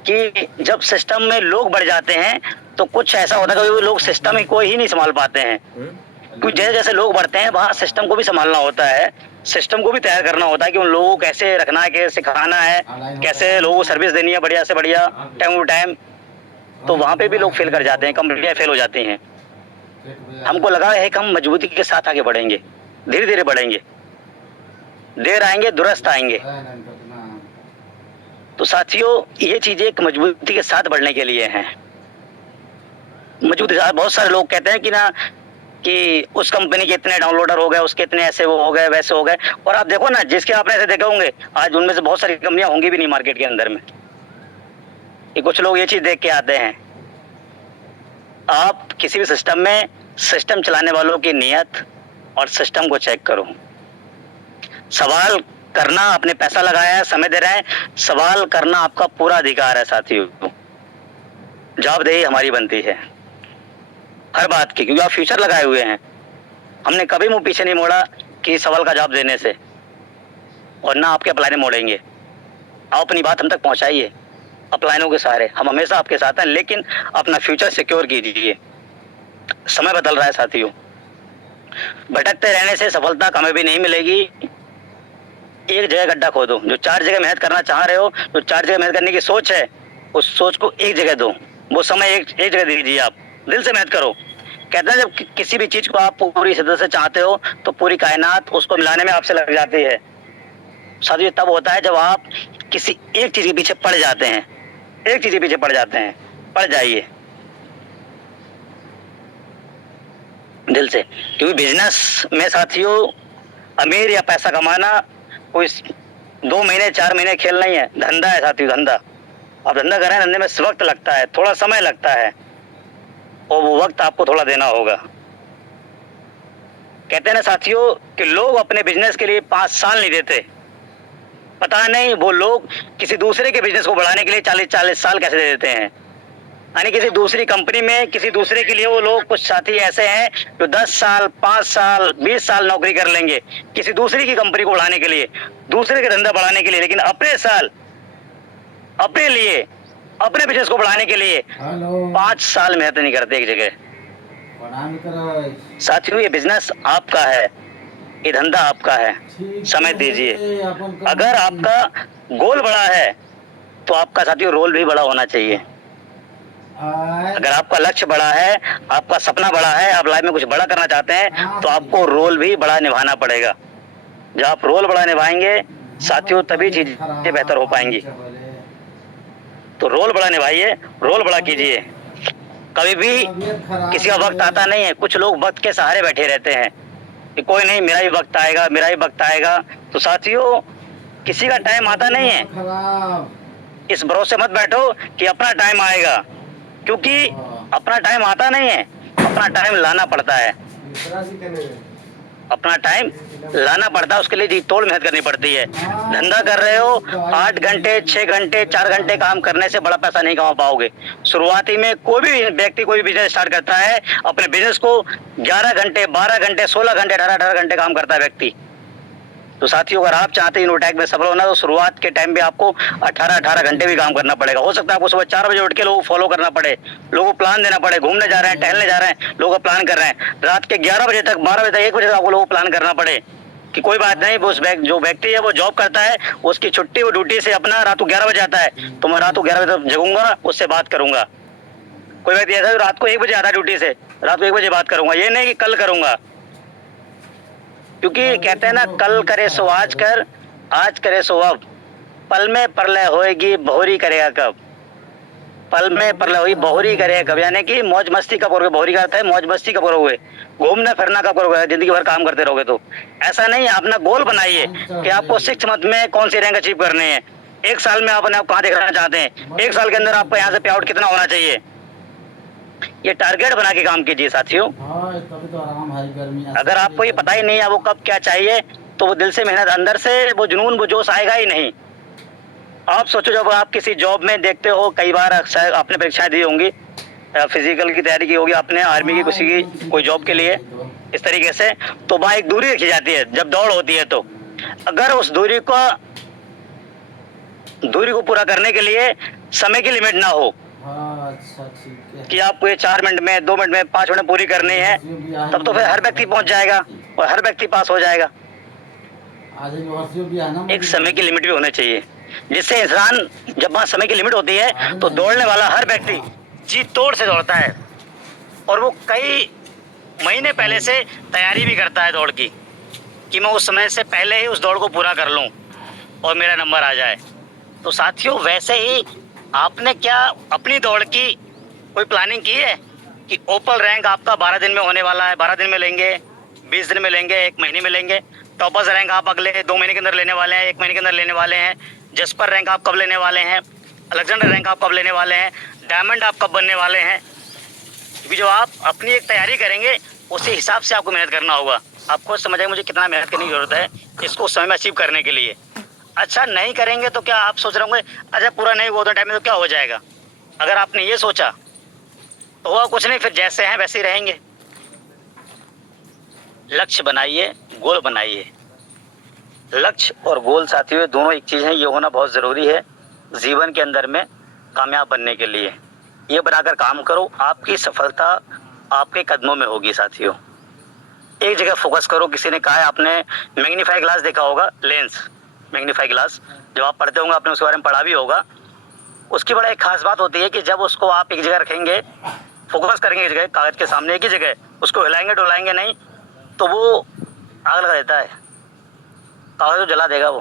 कि जब सिस्टम में लोग बढ़ जाते हैं तो कुछ ऐसा होता है कि लोग सिस्टम को ही नहीं संभाल पाते हैं, क्योंकि जैसे जैसे लोग बढ़ते हैं वहाँ सिस्टम को भी संभालना होता है, सिस्टम को भी तैयार करना होता है कि उन लोगों को कैसे रखना है, कैसे सिखाना है, कैसे लोगों को सर्विस देनी है बढ़िया से बढ़िया टाइम टू टाइम। तो वहाँ पे भी लोग फेल कर जाते हैं, कंपनियां फेल हो जाती हैं। हमको लगा है कि हम मजबूती के साथ आगे बढ़ेंगे, धीरे धीरे बढ़ेंगे, देर आएंगे दुरुस्त आएंगे। तो साथियों ये चीजें एक मजबूती के साथ बढ़ने के लिए हैं। मजबूती के साथ बहुत सारे लोग कहते हैं कि ना कि उस कंपनी के इतने डाउनलोडर हो गए, उसके इतने ऐसे वो हो गए वैसे हो गए, और आप देखो ना जिसके आपने ऐसे देखे होंगे आज उनमें से बहुत सारी कंपनियां होंगी भी नहीं मार्केट के अंदर में। कि कुछ लोग ये चीज देख के आते हैं। आप किसी भी सिस्टम में सिस्टम चलाने वालों की नियत और सिस्टम को चेक करो। सवाल करना, आपने पैसा लगाया है, समय दे रहे हैं, सवाल करना आपका पूरा अधिकार है साथियों। जवाबदेही हमारी बनती है हर बात की, क्योंकि आप फ्यूचर लगाए हुए हैं। हमने कभी मुंह पीछे नहीं मोड़ा कि सवाल का जवाब देने से, और ना आपके अपलाइने मोड़ेंगे। आप अपनी बात हम तक पहुंचाइए अपलाइनों के सहारे, हम हमेशा आपके साथ हैं, लेकिन अपना फ्यूचर सिक्योर कीजिए। समय बदल रहा है साथियों, भटकते रहने से सफलता कभी भी नहीं मिलेगी। एक जगह गड्ढा खोदो, जो 4 जगह मेहनत करना चाह रहे हो, जो 4 जगह मेहनत करने की सोच है, उस सोच को एक जगह दो, वो समय एक जगह दीजिए। आप दिल से मेहनत करो। कहते हैं जब किसी भी चीज को आप पूरी शिद्दत से चाहते हो तो पूरी कायनात उसको मिलाने में आपसे लग जाती है। साथियों तब होता है जब आप किसी एक चीज के पीछे पड़ जाते हैं, एक चीज के पीछे पड़ जाते हैं। पड़ जाइए दिल से, क्योंकि बिजनेस में साथियों अमीर या पैसा कमाना कोई 2 महीने 4 महीने खेल नहीं है, धंधा है साथियों, धंधा। आप धंधा कर रहे हैं, धंधे में वक्त लगता है, थोड़ा समय लगता है, और वो वक्त आपको थोड़ा देना होगा। कहते हैं ना साथियों कि लोग अपने बिजनेस के लिए 5 साल नहीं देते। पता नहीं वो लोग किसी दूसरे के बिजनेस को बढ़ाने के लिए 40-40 साल कैसे दे देते हैं। यानी किसी दूसरी कंपनी में किसी दूसरे के लिए वो लोग, कुछ साथी ऐसे हैं जो 10 साल 5 साल 20 साल नौकरी कर लेंगे किसी दूसरी की कंपनी को बढ़ाने के लिए, दूसरे के धंधा बढ़ाने के लिए, लेकिन अपने साल अपने लिए अपने बिजनेस को बढ़ाने के लिए 5 साल मेहनत नहीं करते एक जगह। साथियों ये बिजनेस आपका है, ये धंधा आपका है, समय दीजिए। अगर आपका गोल बड़ा है तो आपका साथियों रोल भी बड़ा होना चाहिए। अगर आपका लक्ष्य बड़ा है, आपका सपना बड़ा है, आप लाइफ में कुछ बड़ा करना चाहते हैं तो आपको रोल भी बड़ा निभाना पड़ेगा। जब आप रोल बड़ा निभाएंगे साथियों तभी चीजें बेहतर हो पाएंगी। तो रोल बड़ा निभाइए, रोल बड़ा कीजिए। कभी भी किसी का वक्त आता नहीं है। कुछ लोग वक्त के सहारे बैठे रहते हैं कि कोई नहीं, मेरा ही वक्त आएगा, मेरा ही वक्त आएगा। तो साथियों किसी का टाइम आता नहीं है। इस भरोसे मत बैठो कि अपना टाइम आएगा, क्योंकि अपना टाइम आता नहीं है, अपना टाइम लाना पड़ता है। अपना टाइम लाना पड़ता है, उसके लिए जी तोड़ मेहनत करनी पड़ती है। धंधा कर रहे हो 8 घंटे 6 घंटे 4 घंटे काम करने से बड़ा पैसा नहीं कमा पाओगे। शुरुआती में कोई भी व्यक्ति कोई बिजनेस स्टार्ट करता है, अपने बिजनेस को 11 घंटे 12 घंटे 16 घंटे 18 घंटे काम करता है व्यक्ति। तो साथियों अगर आप चाहते हैं इनोटेक में सफल होना तो शुरुआत के टाइम पे आपको 18 घंटे भी काम करना पड़ेगा। हो सकता है आपको सुबह 4 बजे उठ के लोगों को फॉलो करना पड़े, लोगों को प्लान देना पड़े। घूमने जा रहे हैं, टहलने जा रहे हैं, लोगों का प्लान कर रहे हैं, रात के 11 बजे तक 12 बजे तक 1 बजे तक आपको लोगों को प्लान करना पड़े कि कोई बात नहीं, वो जो व्यक्ति है वो जॉब करता है, उसकी छुट्टी वो ड्यूटी से अपना रात को 11 बजे आता है, तो मैं रात को 11 बजे तक जगूंगा, उससे बात करूंगा। कोई व्यक्ति ऐसा रात को 1 बजे आता है ड्यूटी से, रात को 1 बजे बात करूंगा, ये नहीं कि कल करूंगा। क्योंकि कहते हैं ना, कल करे सो आज कर, आज करे सो अब, पल में प्रलय होएगी बहुरी करेगा कब। पल में प्रलय होगी बहुरी करेगा कब, यानी कि मौज मस्ती कब करोगे। बहुरी का अर्थ है मौज मस्ती कब करोगे, घूमना फिरना कब करोगे, जिंदगी भर काम करते रहोगे तो ऐसा नहीं है। अपना गोल बनाइए कि आपको 6 मंथ में कौन सी रैंक अचीव करनी है, 1 साल में आप अपने आप कहाँ दिखाना चाहते हैं, 1 साल के अंदर आपको यहाँ से पे आउट कितना होना चाहिए, ये टारगेट बना के काम कीजिए साथियों। अगर आपको ये पता ही नहीं है वो कब क्या चाहिए, तो वो दिल से मेहनत, अंदर से वो जुनून वो जोश आएगा ही नहीं। आप सोचो जब आप किसी जॉब में देखते हो, कई बार अक्सर आपने परीक्षाएं दी होंगी, फिजिकल की तैयारी की होगी आपने, आर्मी की किसी की कोई जॉब के लिए इस तरीके से, तो वहाँ एक दूरी रखी जाती है जब दौड़ होती है। तो अगर उस दूरी को पूरा करने के लिए समय की लिमिट ना हो कि आपको ये 4 मिनट में 2 मिनट में 5 मिनट पूरी करनी है, तब तो फिर हर व्यक्ति पहुंच जाएगा और हर व्यक्ति पास हो जाएगा। एक समय की लिमिट भी होनी चाहिए, जिससे इंसान, जब वहाँ समय की लिमिट होती है तो दौड़ने वाला हर व्यक्ति जी तोड़ से दौड़ता है और वो कई महीने पहले से तैयारी भी करता है दौड़ की, कि मैं उस समय से पहले ही उस दौड़ को पूरा कर लूं और मेरा नंबर आ जाए। तो साथियों वैसे ही आपने क्या अपनी दौड़ की कोई प्लानिंग की है कि ओपल रैंक आपका 12 दिन में होने वाला है, 12 दिन में लेंगे, 20 दिन में लेंगे, 1 महीने में लेंगे। टॉपर्स रैंक आप अगले 2 महीने के अंदर लेने वाले हैं, 1 महीने के अंदर लेने वाले हैं। जस्पर रैंक आप कब लेने वाले हैं, अलेक्जेंडर रैंक आप कब लेने वाले हैं, डायमंड आप कब बनने वाले हैं। क्योंकि जो आप अपनी एक तैयारी करेंगे उसी हिसाब से आपको मेहनत करना होगा। आपको समझ आए मुझे कितना मेहनत करने की जरूरत है इसको उस समय में अचीव करने के लिए। अच्छा नहीं करेंगे तो क्या आप सोच रहे होंगे अच्छा पूरा नहीं हुआ तो टाइम में तो क्या हो जाएगा। अगर आपने ये सोचा तो हुआ कुछ नहीं, फिर जैसे हैं वैसे ही रहेंगे। लक्ष्य बनाइए, गोल बनाइए। लक्ष्य और गोल साथियों दोनों एक चीज़ है, ये होना बहुत ज़रूरी है जीवन के अंदर में कामयाब बनने के लिए। ये बनाकर काम करो, आपकी सफलता आपके कदमों में होगी साथियों। एक जगह फोकस करो। किसी ने कहा है, आपने मैग्नीफाई ग्लास देखा होगा, लेंस मैग्नीफाई ग्लास, जब आप पढ़ते होंगे आपने उसके बारे में पढ़ा भी होगा। उसकी बड़ा एक खास बात होती है कि जब उसको आप एक जगह रखेंगे, फोकस करेंगे एक जगह, कागज के सामने एक ही जगह, उसको हिलाएंगे डुलाएंगे नहीं तो वो आग लगा देता है, कागज को जला देगा वो।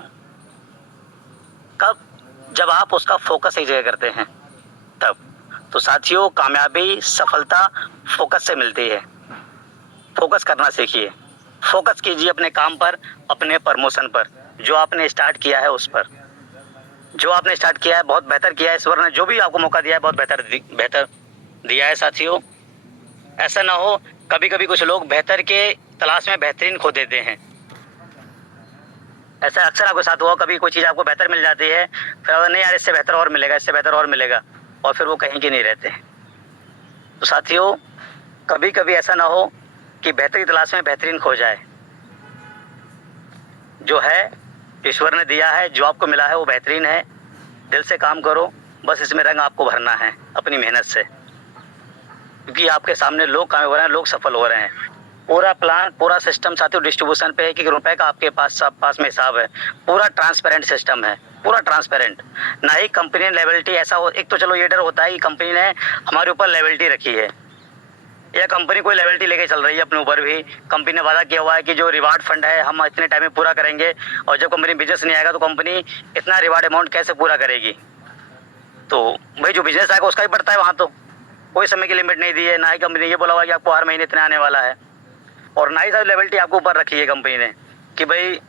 कब? जब आप उसका फोकस एक जगह करते हैं तब। तो साथियों कामयाबी सफलता फोकस से मिलती है। फोकस करना सीखिए, फोकस कीजिए अपने काम पर, अपने प्रमोशन पर, जो आपने स्टार्ट किया है उस पर। जो आपने स्टार्ट किया है बहुत बेहतर किया है, ईश्वर ने जो भी आपको मौका दिया है बहुत बेहतर दिया है साथियों। ऐसा ना हो, कभी कभी कुछ लोग बेहतर के तलाश में बेहतरीन खो देते हैं। ऐसा अक्सर आपके साथ हुआ, कभी कोई चीज़ आपको बेहतर मिल जाती है, फिर अगर नहीं यार इससे बेहतर और मिलेगा, इससे बेहतर और मिलेगा, और फिर वो कहीं के नहीं रहते हैं। तो साथियों कभी कभी ऐसा ना हो कि बेहतर की तलाश में बेहतरीन खो जाए। जो है ईश्वर ने दिया है, जो आपको मिला है वो बेहतरीन है। दिल से काम करो, बस इसमें रंग आपको भरना है अपनी मेहनत से, क्योंकि आपके सामने लोग कामयाब हो रहे हैं, लोग सफल हो रहे हैं। पूरा प्लान, पूरा सिस्टम साथियों डिस्ट्रीब्यूशन पे एक एक रुपए का आपके पास में हिसाब है। पूरा ट्रांसपेरेंट सिस्टम है, पूरा ट्रांसपेरेंट। ना ही कंपनी ने लेवलिटी ऐसा हो, एक तो चलो ये डर होता है कि कंपनी ने हमारे ऊपर लेवलिटी रखी है या कंपनी कोई लेवलिटी लेके चल रही है अपने ऊपर भी। कंपनी ने वादा किया हुआ है कि जो रिवार्ड फंड है हम इतने टाइम में पूरा करेंगे, और जब कंपनी बिजनेस नहीं आएगा तो कंपनी इतना रिवार्ड अमाउंट कैसे पूरा करेगी। तो भाई जो बिजनेस आएगा उसका ही बढ़ता है, वहाँ तो कोई समय की लिमिट नहीं दी है। ना ही कंपनी ने ये बोला हुआ है कि आपको हर महीने इतना आने वाला है, और ना ही सारी लेवलिटी आपको ऊपर रखी है कंपनी ने कि भाई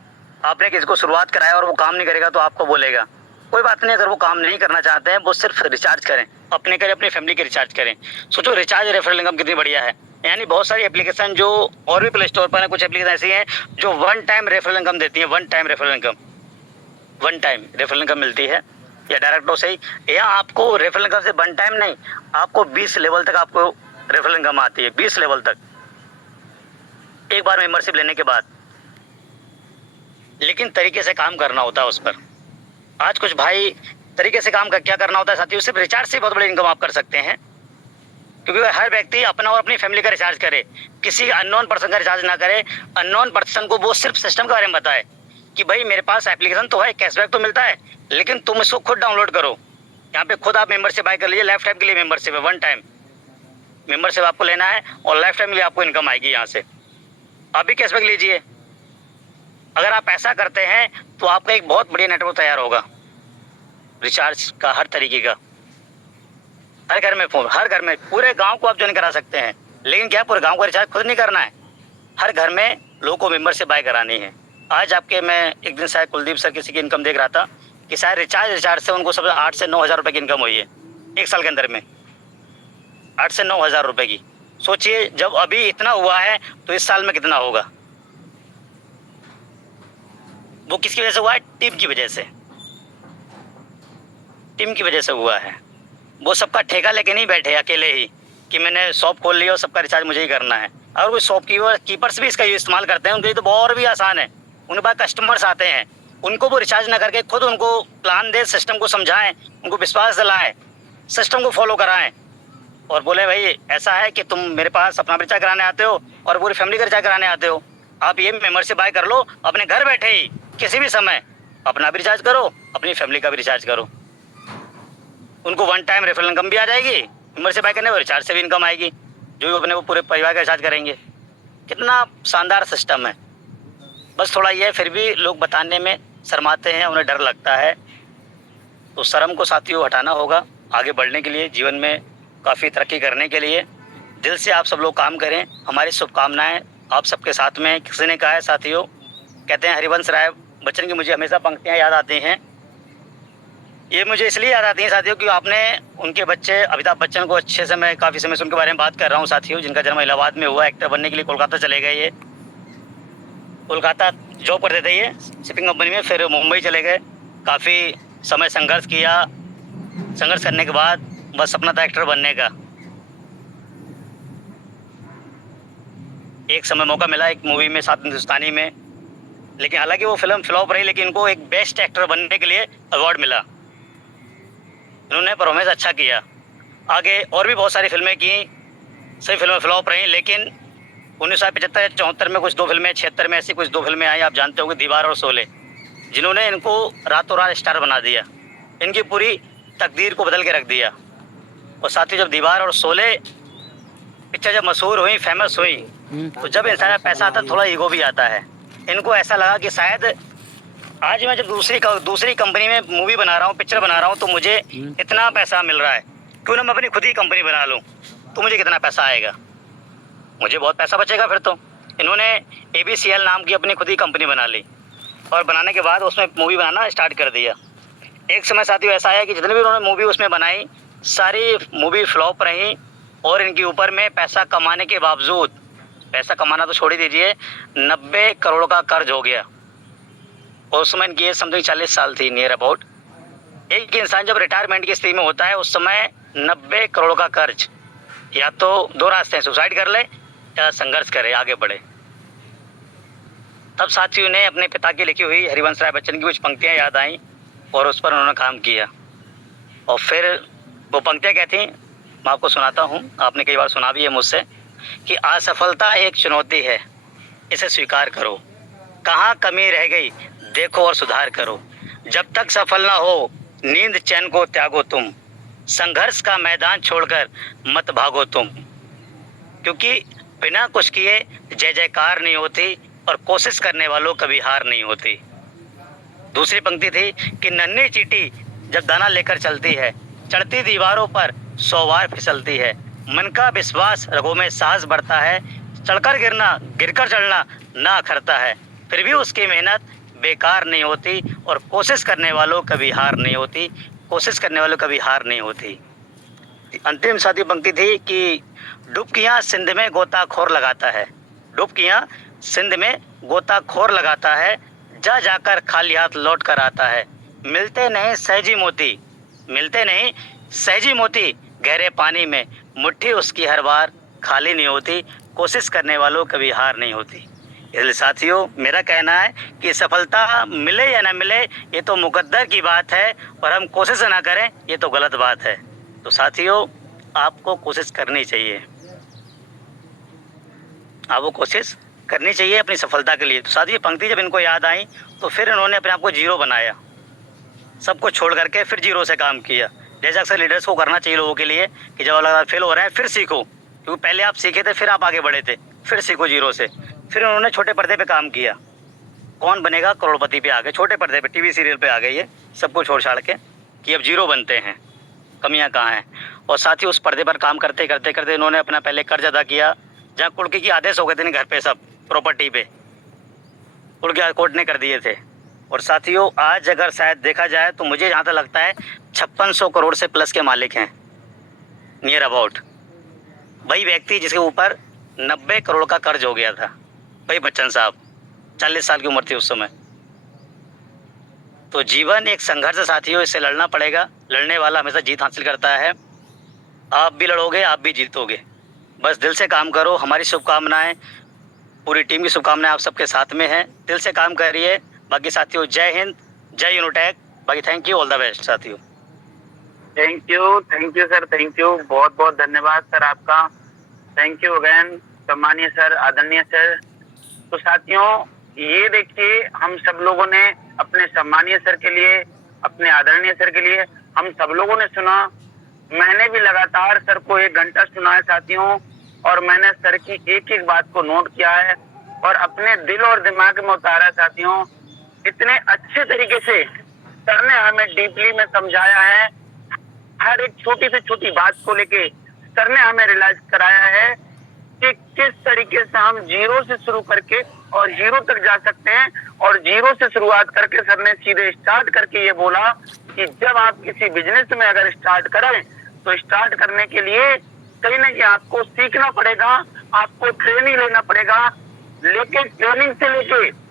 आपने किसी को शुरुआत कराया और वो काम नहीं करेगा तो आपको बोलेगा। कोई बात नहीं, अगर वो काम नहीं करना चाहते हैं वो सिर्फ रिचार्ज करें, अपने करें, अपनी फैमिली के रिचार्ज करें। सोचो रिचार्ज रेफरल इनकम कितनी बढ़िया है। यानी बहुत सारी एप्लीकेशन जो और भी प्ले स्टोर पर है, कुछ एप्लीकेशन ऐसी हैं जो वन टाइम रेफरल इनकम देती है। वन टाइम रेफरल इनकम मिलती है, या डायरेक्ट से ही, या आपको रेफरल इनकम से वन टाइम नहीं, आपको 20 लेवल तक आपको रेफरल इनकम आती है। 20 लेवल तक एक बार मेंबरशिप लेने के बाद। लेकिन तरीके से काम करना होता है उस पर। आज कुछ भाई तरीके से काम क्या करना होता है साथियों, सिर्फ रिचार्ज से बहुत बड़ी इनकम आप कर सकते हैं। क्योंकि हर व्यक्ति अपना और अपनी फैमिली का रिचार्ज करे, किसी अननोन पर्सन का रिचार्ज ना करे। अननोन पर्सन को वो सिर्फ सिस्टम के बारे में बताए कि भाई मेरे पास एप्लीकेशन तो है, कैशबैक तो मिलता है, लेकिन तुम इसको खुद डाउनलोड करो। यहाँ पे खुद आप मेंबरशिप बाय कर लीजिए। लाइफ टाइम के लिए मेंबरशिप है, वन टाइम मेंबरशिप आपको लेना है और लाइफ टाइम के लिए आपको इनकम आएगी यहाँ से। आप भी कैशबैक लीजिए। अगर आप ऐसा करते हैं तो आपका एक बहुत बढ़िया नेटवर्क तैयार होगा रिचार्ज का, हर तरीके का। हर घर में फोन, हर घर में, पूरे गांव को आप ज्वाइन करा सकते हैं। लेकिन क्या पूरे गांव को रिचार्ज खुद नहीं करना है, हर घर में लोगों को मेंबरशिप बाय करानी है। आज आपके, मैं एक दिन शायद कुलदीप सर किसी की इनकम देख रहा था कि शायद रिचार्ज से उनको सब 8 से 9 हज़ार रुपये की इनकम हुई है एक साल के अंदर में। 8 से 9 हज़ार रुपये की। सोचिए जब अभी इतना हुआ है तो इस साल में कितना होगा। वो किसकी वजह से हुआ है? टीम की वजह से। टीम की वजह से हुआ है। वो सबका ठेका लेके नहीं बैठे अकेले ही कि मैंने शॉप खोल लिया और सबका रिचार्ज मुझे ही करना है। और वो शॉप कीपर्स भी इसका इस्तेमाल करते हैं, उनके लिए तो और भी आसान है। उनके पास कस्टमर्स आते हैं, उनको वो रिचार्ज ना करके खुद उनको प्लान दे, सिस्टम को समझाएं, उनको विश्वास दिलाएं, सिस्टम को फॉलो कराएं और बोले भाई ऐसा है कि तुम मेरे पास अपना रिचार्ज कराने आते हो और पूरी फैमिली का रिचार्ज कराने आते हो, आप ये मेंबरशिप बाय कर लो, अपने घर बैठे ही किसी भी समय अपना भी रिचार्ज करो, अपनी फैमिली का भी रिचार्ज करो। उनको वन टाइम रेफरल इनकम भी आ जाएगी, मेंबरशिप बाय करने और रिचार्ज से भी इनकम आएगी, जो अपने वो पूरे परिवार का रिचार्ज करेंगे। कितना शानदार सिस्टम है। बस थोड़ा ये फिर भी लोग बताने में शर्माते हैं, उन्हें डर लगता है। तो शर्म को साथियों हटाना होगा आगे बढ़ने के लिए, जीवन में काफ़ी तरक्की करने के लिए। दिल से आप सब लोग काम करें, हमारी शुभकामनाएं आप सबके साथ में। किसी ने कहा है साथियों, कहते हैं हरिवंश राय बच्चन की मुझे हमेशा पंक्तियाँ याद आती हैं। ये मुझे इसलिए याद आती हैं साथियों कि आपने उनके बच्चे अमिताभ बच्चन को अच्छे से, मैं काफ़ी समय से उनके बारे में बात कर रहा हूँ साथियों, जिनका जन्म इलाहाबाद में हुआ। एक्टर बनने के लिए कोलकाता चले गए। ये कोलकाता जॉब करते थे ये शिपिंग कंपनी में, फिर मुंबई चले गए। काफ़ी समय संघर्ष किया, संघर्ष करने के बाद बस सपना था एक्टर बनने का। एक समय मौका मिला एक मूवी में साथ हिंदुस्तानी में, लेकिन हालांकि वो फिल्म फ्लॉप रही, लेकिन इनको एक बेस्ट एक्टर बनने के लिए अवार्ड मिला। इन्होंने परफॉर्मेंस अच्छा किया। आगे और भी बहुत सारी फिल्में की, सभी फिल्में फ्लॉप रही, लेकिन 1975-74 में कुछ 2 फिल्में, 76 में ऐसी कुछ 2 फिल्में आई, आप जानते होंगे, दीवार और शोले, जिन्होंने इनको रातों रात स्टार बना दिया, इनकी पूरी तकदीर को बदल के रख दिया। और साथ ही जब दीवार और शोले पिक्चर जब मशहूर हुई, फेमस हुई, तो जब इंसान में पैसा आता है थोड़ा ईगो भी आता है। इनको ऐसा लगा कि शायद आज मैं जब दूसरी कंपनी में मूवी बना रहा हूँ, पिक्चर बना रहा हूँ, तो मुझे इतना पैसा मिल रहा है, क्यों ना मैं अपनी खुद ही कंपनी बना लूँ, तो मुझे कितना पैसा आएगा, मुझे बहुत पैसा बचेगा फिर तो। इन्होंने ABCL नाम की अपनी खुद ही कंपनी बना ली और बनाने के बाद उसमें मूवी बनाना स्टार्ट कर दिया। एक समय साथियों ऐसा आया कि जितने भी उन्होंने मूवी उसमें बनाई, सारी मूवी फ्लॉप रही और इनके ऊपर में पैसा कमाने के बावजूद, पैसा कमाना तो छोड़ ही दीजिए, 90 करोड़ का कर्ज हो गया। और उस समय इनकी एज समथिंग 40 साल थी, नियर अबाउट। एक इंसान जब रिटायरमेंट की स्थिति में होता है उस समय 90 करोड़ का कर्ज, या तो 2 रास्ते हैं, सुसाइड कर ले या संघर्ष करे, आगे बढ़े। तब साथियों ने अपने पिता की लिखी हुई हरिवंश राय बच्चन की कुछ पंक्तियाँ याद आई और उस पर उन्होंने काम किया। और फिर वो पंक्तियाँ क्या थी, मैं आपको सुनाता हूँ, आपने कई बार सुना भी है मुझसे। कि असफलता एक चुनौती है, इसे स्वीकार करो। कहाँ कमी रह गई देखो और सुधार करो। जब तक सफल ना हो नींद चैन को त्यागो तुम, संघर्ष का मैदान छोड़कर मत भागो तुम, क्योंकि बिना कुछ किए जय जयकार नहीं होती और कोशिश करने वालों कभी हार नहीं होती। दूसरी पंक्ति थी कि नन्ही चींटी जब दाना लेकर चलती है, चढ़ती दीवारों पर 100 बार फिसलती है, मन का विश्वास रगों में साहस बढ़ता है, चढ़कर गिरना गिरकर चढ़ना ना अखरता है, फिर भी उसकी मेहनत बेकार नहीं होती और कोशिश करने वालों कभी हार नहीं होती, कोशिश करने वालों कभी हार नहीं होती। अंतिम साथी पंक्ति थी कि डुबकियां सिंध में गोताखोर लगाता है, डुबकियां सिंध में गोताखोर लगाता है, जा जाकर खाली हाथ लौट कर आता है, मिलते नहीं सहजी मोती, मिलते नहीं सहजी मोती गहरे पानी में, मुट्ठी उसकी हर बार खाली नहीं होती, कोशिश करने वालों कभी हार नहीं होती। इसलिए साथियों मेरा कहना है कि सफलता मिले या ना मिले ये तो मुकद्दर की बात है और हम कोशिश ना करें ये तो गलत बात है। तो साथियों आपको कोशिश करनी चाहिए, आपको कोशिश करनी चाहिए अपनी सफलता के लिए। तो साथियों पंक्ति जब इनको याद आई तो फिर इन्होंने अपने आप को जीरो बनाया, सबको छोड़ करके फिर जीरो से काम किया। जैसे अक्सर लीडर्स को करना चाहिए लोगों के लिए कि जब लगातार फेल हो रहे हैं फिर सीखो, क्योंकि पहले आप सीखे थे फिर आप आगे बढ़े थे, फिर सीखो जीरो से। फिर उन्होंने छोटे पर्दे पे काम किया, कौन बनेगा करोड़पति पे आ गए, छोटे पर्दे पे टीवी सीरियल पे आ गए, ये सबको छोड़ छाड़ के कि अब जीरो बनते हैं, कमियां कहाँ हैं। और साथ ही उस पर्दे पर काम करते करते करते इन्होंने अपना पहले कर्ज अदा किया, जहाँ कुर्की की आदेश हो गए थे घर पे, सब प्रॉपर्टी पे कुर्की कोर्ट ने कर दिए थे। और साथियों आज अगर शायद देखा जाए तो मुझे जहाँ तक लगता है 5600 करोड़ से प्लस के मालिक हैं नियर अबाउट। वही व्यक्ति जिसके ऊपर 90 करोड़ का कर्ज हो गया था, वही बच्चन साहब, 40 साल की उम्र थी उस समय। तो जीवन एक संघर्ष साथियों, इससे लड़ना पड़ेगा, लड़ने वाला हमेशा जीत हासिल करता है। आप भी लड़ोगे, आप भी जीतोगे, बस दिल से काम करो। हमारी शुभकामनाएं, पूरी टीम की शुभकामनाएं आप सबके साथ में हैं, दिल से काम करिए। बाकी साथियों जय हिंद, जय यूनिटेक, बाकी thank you, all the best साथियों। Thank you sir, thank you, बहुत बहुत धन्यवाद सर आपका, थैंक यू अगेन सम्मानीय सर, आदरणीय सर। तो साथियों ये देखिए हम सब लोगों ने अपने सम्मानीय सर के लिए, अपने आदरणीय सर के लिए हम सब लोगों ने सुना। मैंने भी लगातार सर को 1 घंटा सुना है साथियों, और मैंने सर की एक एक बात को नोट किया है और अपने दिल और दिमाग में उतारा है साथियों। इतने अच्छे तरीके से सर ने हमें डीपली में समझाया है, हर एक छोटी से छोटी बात को लेके सर ने हमें रियलाइज कराया है कि किस तरीके से हम जीरो से शुरू करके और जीरो तक जा सकते हैं। और जीरो से शुरुआत करके सर ने सीधे स्टार्ट करके ये बोला कि जब आप किसी बिजनेस में अगर स्टार्ट करें तो स्टार्ट करने के लिए कहीं ना कहीं आपको सीखना पड़ेगा, आपको ट्रेनिंग लेना पड़ेगा, लेकिन ट्रेनिंग से लेके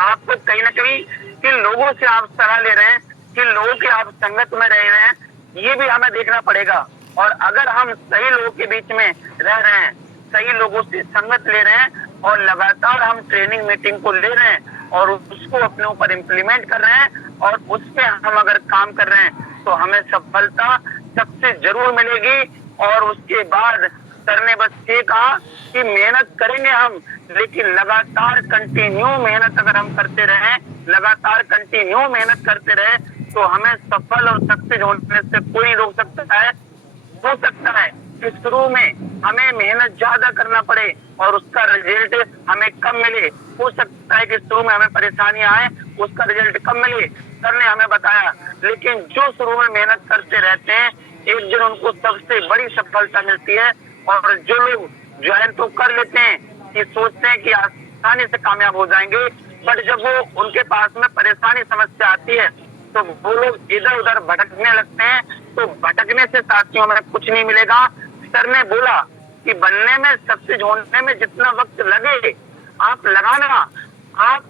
आपको कहीं ना कहीं किन लोगों से आप सलाह ले रहे हैं, किन लोगों के आप संगत में रह रहे हैं, ये भी हमें देखना पड़ेगा। और अगर हम सही लोगों के बीच में रह रहे हैं, सही लोगों से संगत ले रहे हैं और लगातार हम ट्रेनिंग मीटिंग को ले रहे हैं और उसको अपने ऊपर इम्प्लीमेंट कर रहे हैं और उस पे हम अगर काम कर रहे हैं तो हमें सफलता सबसे जरूर मिलेगी। और उसके बाद सर ने बस ये कहा कि मेहनत करेंगे हम, लेकिन लगातार कंटिन्यू मेहनत अगर हम करते रहे, लगातार कंटिन्यू मेहनत करते रहे तो हमें सफल और सक्सेस होने से कोई नहीं रोक सकता है। हो सकता है कि शुरू में हमें मेहनत ज्यादा करना पड़े और उसका रिजल्ट हमें कम मिले, हो सकता है कि शुरू में हमें परेशानियां आए, उसका रिजल्ट कम मिले, सर ने हमें बताया। लेकिन जो शुरू में मेहनत करते रहते हैं एक दिन उनको सबसे बड़ी सफलता मिलती है। और जो लोग ज्वाइन तो कर लेते हैं कि सोचते हैं कि आसानी से कामयाब हो जाएंगे, बट जब वो उनके पास में परेशानी समस्या आती है तो वो लोग इधर उधर भटकने लगते हैं। तो भटकने से साथियों में कुछ नहीं मिलेगा। सर ने बोला कि बनने में, सक्सेस होने में जितना वक्त लगे आप लगाना। आप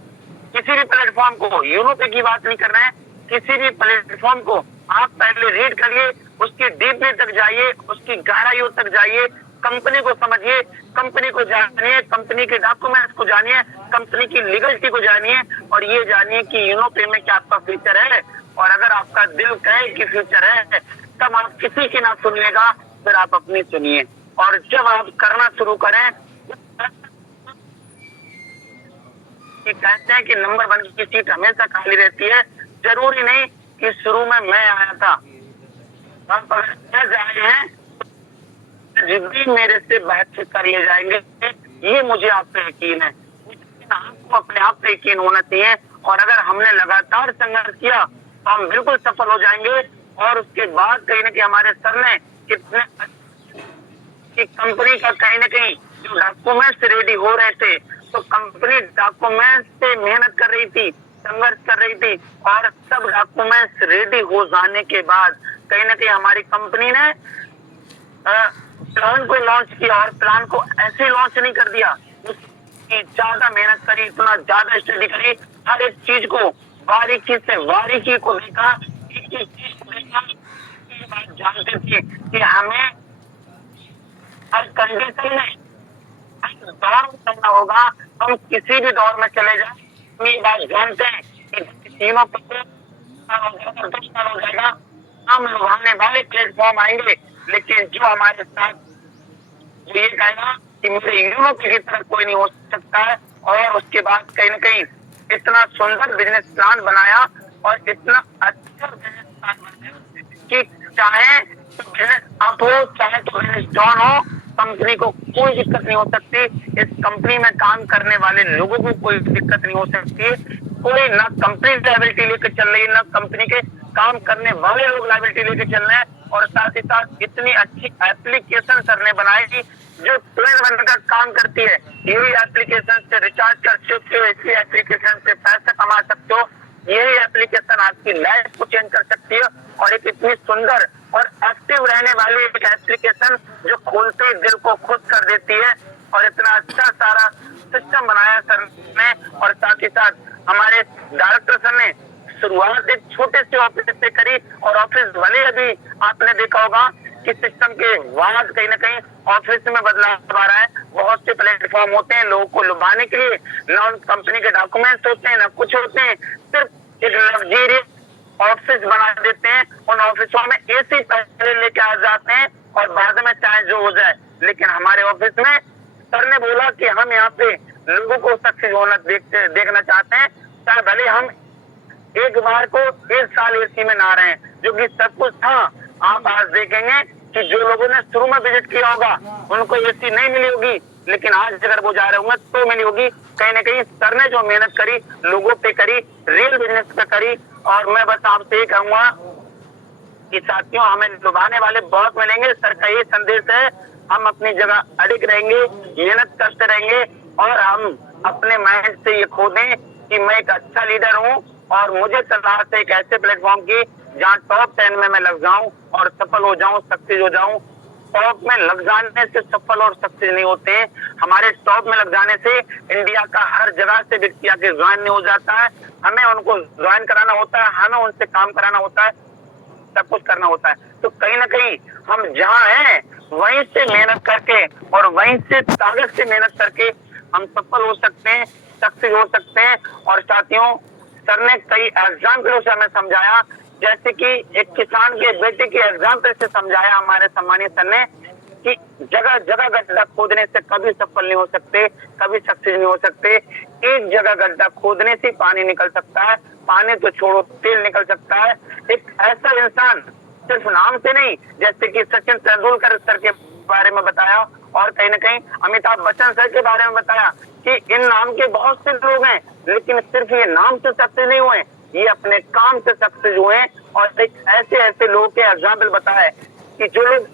किसी भी प्लेटफॉर्म को, यूनोपे की बात नहीं कर रहे हैं, किसी भी प्लेटफॉर्म को आप पहले रीड करिए, उसकी डीपली तक जाइए, उसकी गहराइयों तक जाइए, कंपनी को समझिए, कंपनी को जानिए, कंपनी के डॉक्यूमेंट्स को जानिए, कंपनी की लीगलिटी को जानिए और ये जानिए कि यूनोपे में क्या आपका फ्यूचर है। और अगर आपका दिल कहे कि फ्यूचर है तब आप किसी की ना सुनिएगा, फिर आप अपनी सुनिए। और जब आप करना शुरू करें, कि कहते हैं कि नंबर 1 की सीट हमेशा खाली रहती है, जरूरी नहीं कि शुरू में मैं आया था। आप अगर आए हैं जिस भी मेरे से बातचीत कर ले जाएंगे, ये मुझे आप पे यकीन है। आपको अपने आप पे यकीन होना चाहिए, और अगर हमने लगातार संघर्ष किया तो हम बिल्कुल सफल हो जाएंगे। और उसके बाद कहीं ना कहीं हमारे सर ने कितने कि कंपनी का कहीं ना कहीं जो डॉक्यूमेंट्स रेडी हो रहे थे, तो कंपनी डॉक्यूमेंट्स पे मेहनत कर रही थी, संघर्ष कर रही थी, और सब डॉक्यूमेंट्स रेडी हो जाने के बाद कहीं ना कहीं हमारी कंपनी ने प्लान को लॉन्च किया। और प्लान को ऐसे लॉन्च नहीं कर दिया, उसकी ज्यादा मेहनत करी, इतना ज्यादा स्टडी करी, हर एक चीज को बारीकी से बारीकी को देखा, एक एक चीज को देखा। ये बात जानते थे कि हमें हर कंडीशन में हर दौर में करना होगा। हम किसी भी दौर में चले जाए, हम ये बात जानते हैं कि तीनों पर 10 साल हो जाएगा, हम लुभाने वाले प्लेटफॉर्म आएंगे, लेकिन जो हमारे साथ वो ये कहेगा कि मेरे यूरोप की तरह कोई नहीं हो सकता है। और उसके बाद कहीं ना कहीं इतना सुंदर बिजनेस प्लान बनाया, और इतना अच्छा बिजनेस प्लान बनाया कि चाहे तो बिजनेस अप हो, चाहे तो बिजनेस डाउन हो, कंपनी को कोई दिक्कत नहीं हो सकती। इस कंपनी में काम करने वाले लोगों को कोई दिक्कत नहीं हो सकती। कोई ना कंपनी लायबिलिटी लेकर चल रही है, ना कंपनी के काम करने वाले लोग लायबिलिटी लेकर चल रहे हैं। और साथ ही साथ इतनी अच्छी एप्लीकेशन सर ने बनाई जो ट्रेन बनकर काम करती है। यही एप्लीकेशन से रिचार्ज कर सकते हो, इसी एप्लीकेशन से पैसे कमा सकते हो, यही एप्लीकेशन आपकी लाइफ को चेंज कर सकती है। और एक इतनी सुंदर और एक्टिव रहने वाली एक एप्लीकेशन जो खोलते ही दिल को खुश कर देती है। और इतना अच्छा सारा सिस्टम बनाया सर ने। और साथ ही साथ हमारे डायरेक्टर सर ने शुरुआत एक छोटे से ऑफिस से करी, और ऑफिस भले अभी आपने देखा होगा कि सिस्टम के बाद कहीं ना कहीं ऑफिस में बदलाव आ रहा है। बहुत से प्लेटफॉर्म होते हैं लोगों को लुभाने के लिए, ना उन कंपनी के डॉक्यूमेंट्स होते हैं, ना कुछ होते हैं, सिर्फ एक लग्जरियस ऑफिस बना देते हैं। उन ऑफिसों में एसी पहले लेके आ जाते हैं और बाद में चाहे जो हो जाए। लेकिन हमारे ऑफिस में सर ने बोला कि हम यहाँ पे लोगों को सक्सेस होना देखना चाहते हैं, चाहे भले हम एक बार को 1 साल एसी में ना रहे, जो कि सब कुछ था। आप आज देखेंगे कि जो लोगों ने शुरू में विजिट किया होगा उनको एसी नहीं मिली होगी, लेकिन आज अगर वो जा रहे होंगे तो मिली होगी। कहीं ना कहीं सर ने जो मेहनत करी, लोगों पे करी, रियल बिजनेस पे करी। और मैं बस आपसे ये कहूंगा कि साथियों, हमें लुभाने वाले बहुत मिलेंगे। सर का ये संदेश है, हम अपनी जगह अडिग रहेंगे, मेहनत करते रहेंगे, और हम अपने माइंड से ये खो दें कि मैं एक अच्छा लीडर हूँ, और मुझे सलाह है एक ऐसे प्लेटफॉर्म की जहाँ टॉप 10 में मैं लग जाऊं और सफल हो जाऊं, सक्सेस हो जाऊं। टॉप में लग जाने से सफल और सक्सेस नहीं होते। हमारे टॉप में लग जाने से इंडिया का हर जगह से व्यक्ति आके ज्वाइन नहीं हो जाता है। हमें उनको ज्वाइन कराना होता है, हमें उनसे काम कराना होता है, सब कुछ करना होता है। तो कहीं ना कहीं हम जहाँ हैं वहीं से मेहनत करके और वहीं से ताकत से मेहनत करके हम सफल हो सकते हैं, सक्सेस हो सकते हैं। और साथियों, सर ने कई एग्जाम्पलों से हमें समझाया, जैसे कि एक किसान के बेटे के एग्जाम्पल से समझाया हमारे सम्मानीय सर ने कि जगह जगह गड्ढा खोदने से कभी सफल नहीं हो सकते, कभी सक्सेस नहीं हो सकते। एक जगह गड्ढा खोदने से पानी निकल सकता है, पानी तो छोड़ो तेल निकल सकता है। एक ऐसा इंसान सिर्फ नाम से नहीं, जैसे कि सचिन तेंदुलकर सर के बारे में बताया, और कहीं ना कहीं अमिताभ बच्चन सर के बारे में बताया कि इन नाम के बहुत से लोग हैं, लेकिन सिर्फ ये नाम से सक्सेस नहीं हुए, ये अपने काम से सक्सेस हुए। और एक ऐसे लोगों के एग्जाम्पल बताया कि जो लोग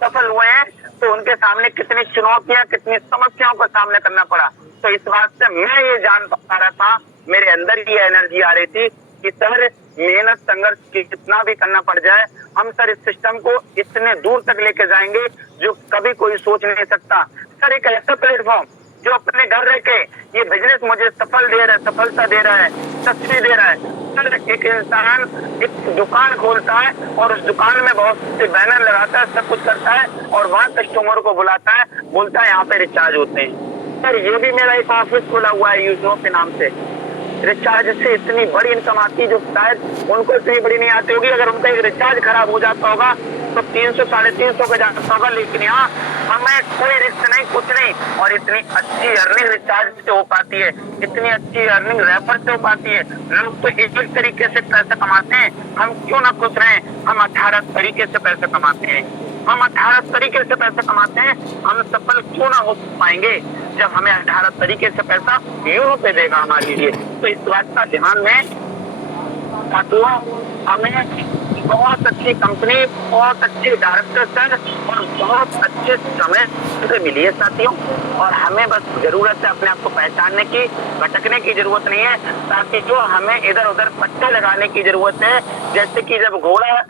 सफल हुए हैं तो उनके सामने कितनी चुनौतियां, कितनी समस्याओं का सामना करना पड़ा। तो इस बात से मैं ये जान पा रहा था, मेरे अंदर ये एनर्जी आ रही थी कि सर मेहनत संघर्ष कितना भी करना पड़ जाए, हम सर इस सिस्टम को इतने दूर तक लेके जाएंगे जो कभी कोई सोच नहीं सकता। सर एक ऐसा प्लेटफॉर्म जो अपने घर रह के ये बिजनेस मुझे सफलता दे रहा है, सक्सेस दे रहा है। सर एक इंसान एक दुकान खोलता है और उस दुकान में बहुत से बैनर लगाता है, सब कुछ करता है, और वहाँ कस्टमर को बुलाता है, बोलता है यहाँ पे रिचार्ज होते हैं। सर ये भी मेरा एक ऑफिस खोला हुआ है यूजनो के नाम से। रिचार्ज से इतनी बड़ी इनकम आती है जो शायद उनको इतनी बड़ी नहीं आती होगी। अगर उनका एक रिचार्ज खराब हो जाता होगा तो 300 साढ़े 300 का जाता होगा, लेकिन यहाँ हमें कोई रिस्क नहीं, कुछ नहीं, और इतनी अच्छी अर्निंग रिचार्ज से हो पाती है, इतनी अच्छी अर्निंग रेफर से हो पाती है। लोग तो एक एक तरीके से पैसे कमाते हैं, हम क्यों ना खुश रहें? हम 18 तरीके से पैसे कमाते हैं, हम 18 तरीके से पैसे कमाते हैं, हम सफल क्यों ना हो पाएंगे जब हमें 18 तरीके से पैसा यूनो पे देगा हमारे लिए। तो इस बात का ध्यान में साथियों, हमें बहुत अच्छी कंपनी, बहुत अच्छे डायरेक्टर सर और बहुत अच्छे समय से मिली है साथियों, और हमें बस जरूरत है अपने आप को पहचानने की, भटकने की जरूरत नहीं है। ताकि जो हमें इधर उधर पट्टे लगाने की जरूरत है, जैसे कि जब घोड़ा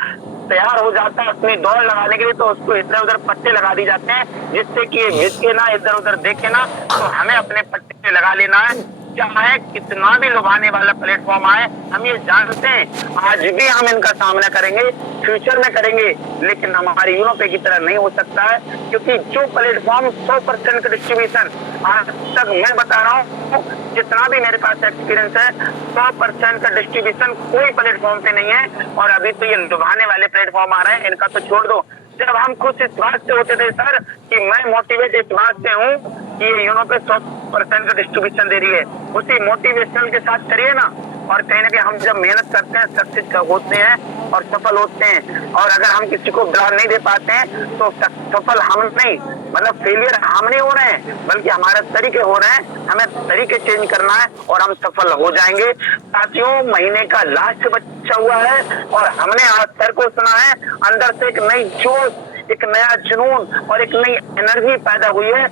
तैयार हो जाता है अपनी दौड़ लगाने के लिए तो उसको इधर उधर पट्टे लगा दी जाते हैं, जिससे कि ये भिसके ना, इधर उधर देखे ना। तो हमें अपने पट्टे लगा लेना है, चाहे कितना भी लुभाने वाला प्लेटफॉर्म आए। हम ये जानते हैं आज भी हम इनका सामना करेंगे, फ्यूचर में करेंगे, लेकिन हमारी यूनो पे की तरह नहीं हो सकता है, क्योंकि जो प्लेटफॉर्म 100% का डिस्ट्रीब्यूशन आज तक मैं बता रहा हूँ, जितना भी मेरे पास एक्सपीरियंस है, 100% का डिस्ट्रीब्यूशन कोई प्लेटफॉर्म पे नहीं है। और अभी तो ये लुभाने वाले प्लेटफॉर्म आ रहे हैं, इनका तो छोड़ दो। जब हम खुश इस बात से होते थे सर कि मैं मोटिवेट इस बात से हूँ कि ये यूनो पे 100% का डिस्ट्रीब्यूशन दे रही है, उसी मोटिवेशनल के साथ करिए ना। और कहीं ना कहीं हम जब मेहनत करते हैं, सक्सेस होते हैं और सफल होते हैं। और अगर हम किसी को ब्रांड नहीं दे पाते हैं तो सफल हम नहीं, मतलब फेलियर हम नहीं हो रहे हैं, बल्कि हमारे तरीके हो रहे हैं। हमें तरीके चेंज करना है और हम सफल हो जाएंगे साथियों। महीने का लास्ट बचा हुआ है और हमने आज सर को सुना है, अंदर से एक नई जोश, एक नया जुनून और एक नई एनर्जी पैदा हुई है।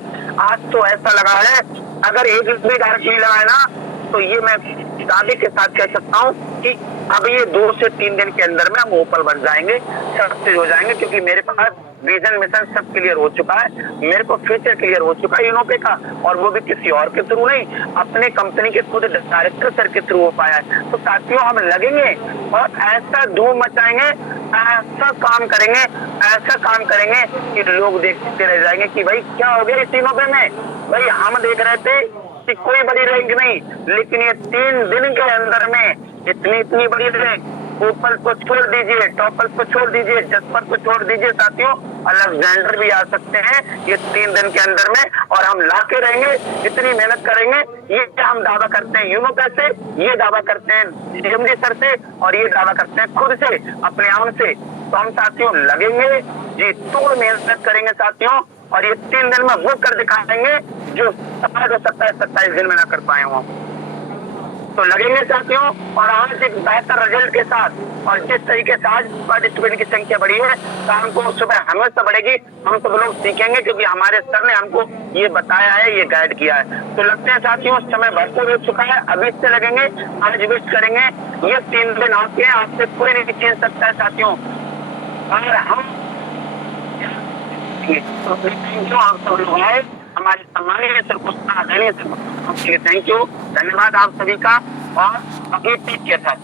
आज तो ऐसा लगा है, अगर एक भी डायरेक्ट नहीं लगाए ना, तो ये मैं दावे के साथ कह सकता हूँ कि अब ये 2 से 3 दिन के अंदर में हम ओपल बन जाएंगे, सक्सेस हो जाएंगे, क्योंकि मेरे पास विजन मिशन सब क्लियर हो चुका है, मेरे को फ्यूचर क्लियर हो चुका है यूनोपे का, और वो भी किसी और के थ्रू नहीं, अपने कंपनी के खुद डायरेक्टर सर के थ्रू हो पाया है। तो साथियों हम लगेंगे और ऐसा धूम मचाएंगे, ऐसा काम करेंगे, ऐसा काम करेंगे कि लोग देखते रह जाएंगे कि भाई क्या हो गया इस यूनोपे में। भाई हम देख रहे थे कि कोई बड़ी रैंक नहीं, लेकिन ये 3 दिन के अंदर में इतनी बड़ी रैंक। ओपल को छोड़ दीजिए, टॉपर को छोड़ दीजिए, जस्पर को छोड़ दीजिए साथियों, अलेक्जेंडर भी आ सकते हैं ये 3 दिन के अंदर में, और हम लाके रहेंगे, इतनी मेहनत करेंगे। ये हम दावा करते हैं यूनो से, ये दावा करते हैं सीएमडी सर से, और ये दावा करते हैं खुद से, अपने आम से। तो हम साथियों लगेंगे, जी तोड़ मेहनत करेंगे साथियों, और ये 3 दिन में वो कर दिखाएंगे जो 27 दिन में ना कर पाए हो। तो लगेंगे साथियों, और आज एक बेहतर रिजल्ट के साथ, और जिस तरीके से आज पार्टिसिपेंट की संख्या बढ़ी है, शाम को सुबह हमेशा बढ़ेगी। हम सब लोग सीखेंगे क्योंकि हमारे सर ने हमको ये बताया है, ये गाइड किया है। तो लगते हैं साथियों समय भरपूर हो चुका है, अभी से लगेंगे, आज विश करेंगे। ये 3 दिन आपके, आपसे कोई नहीं छीन सकता है साथियों। और हम थैंक यू आप सब लोग आए, हमारे सम्मानीय सर को आदरणीय सर को थैंक यू, धन्यवाद आप सभी का, और अभी टेक केयर सर।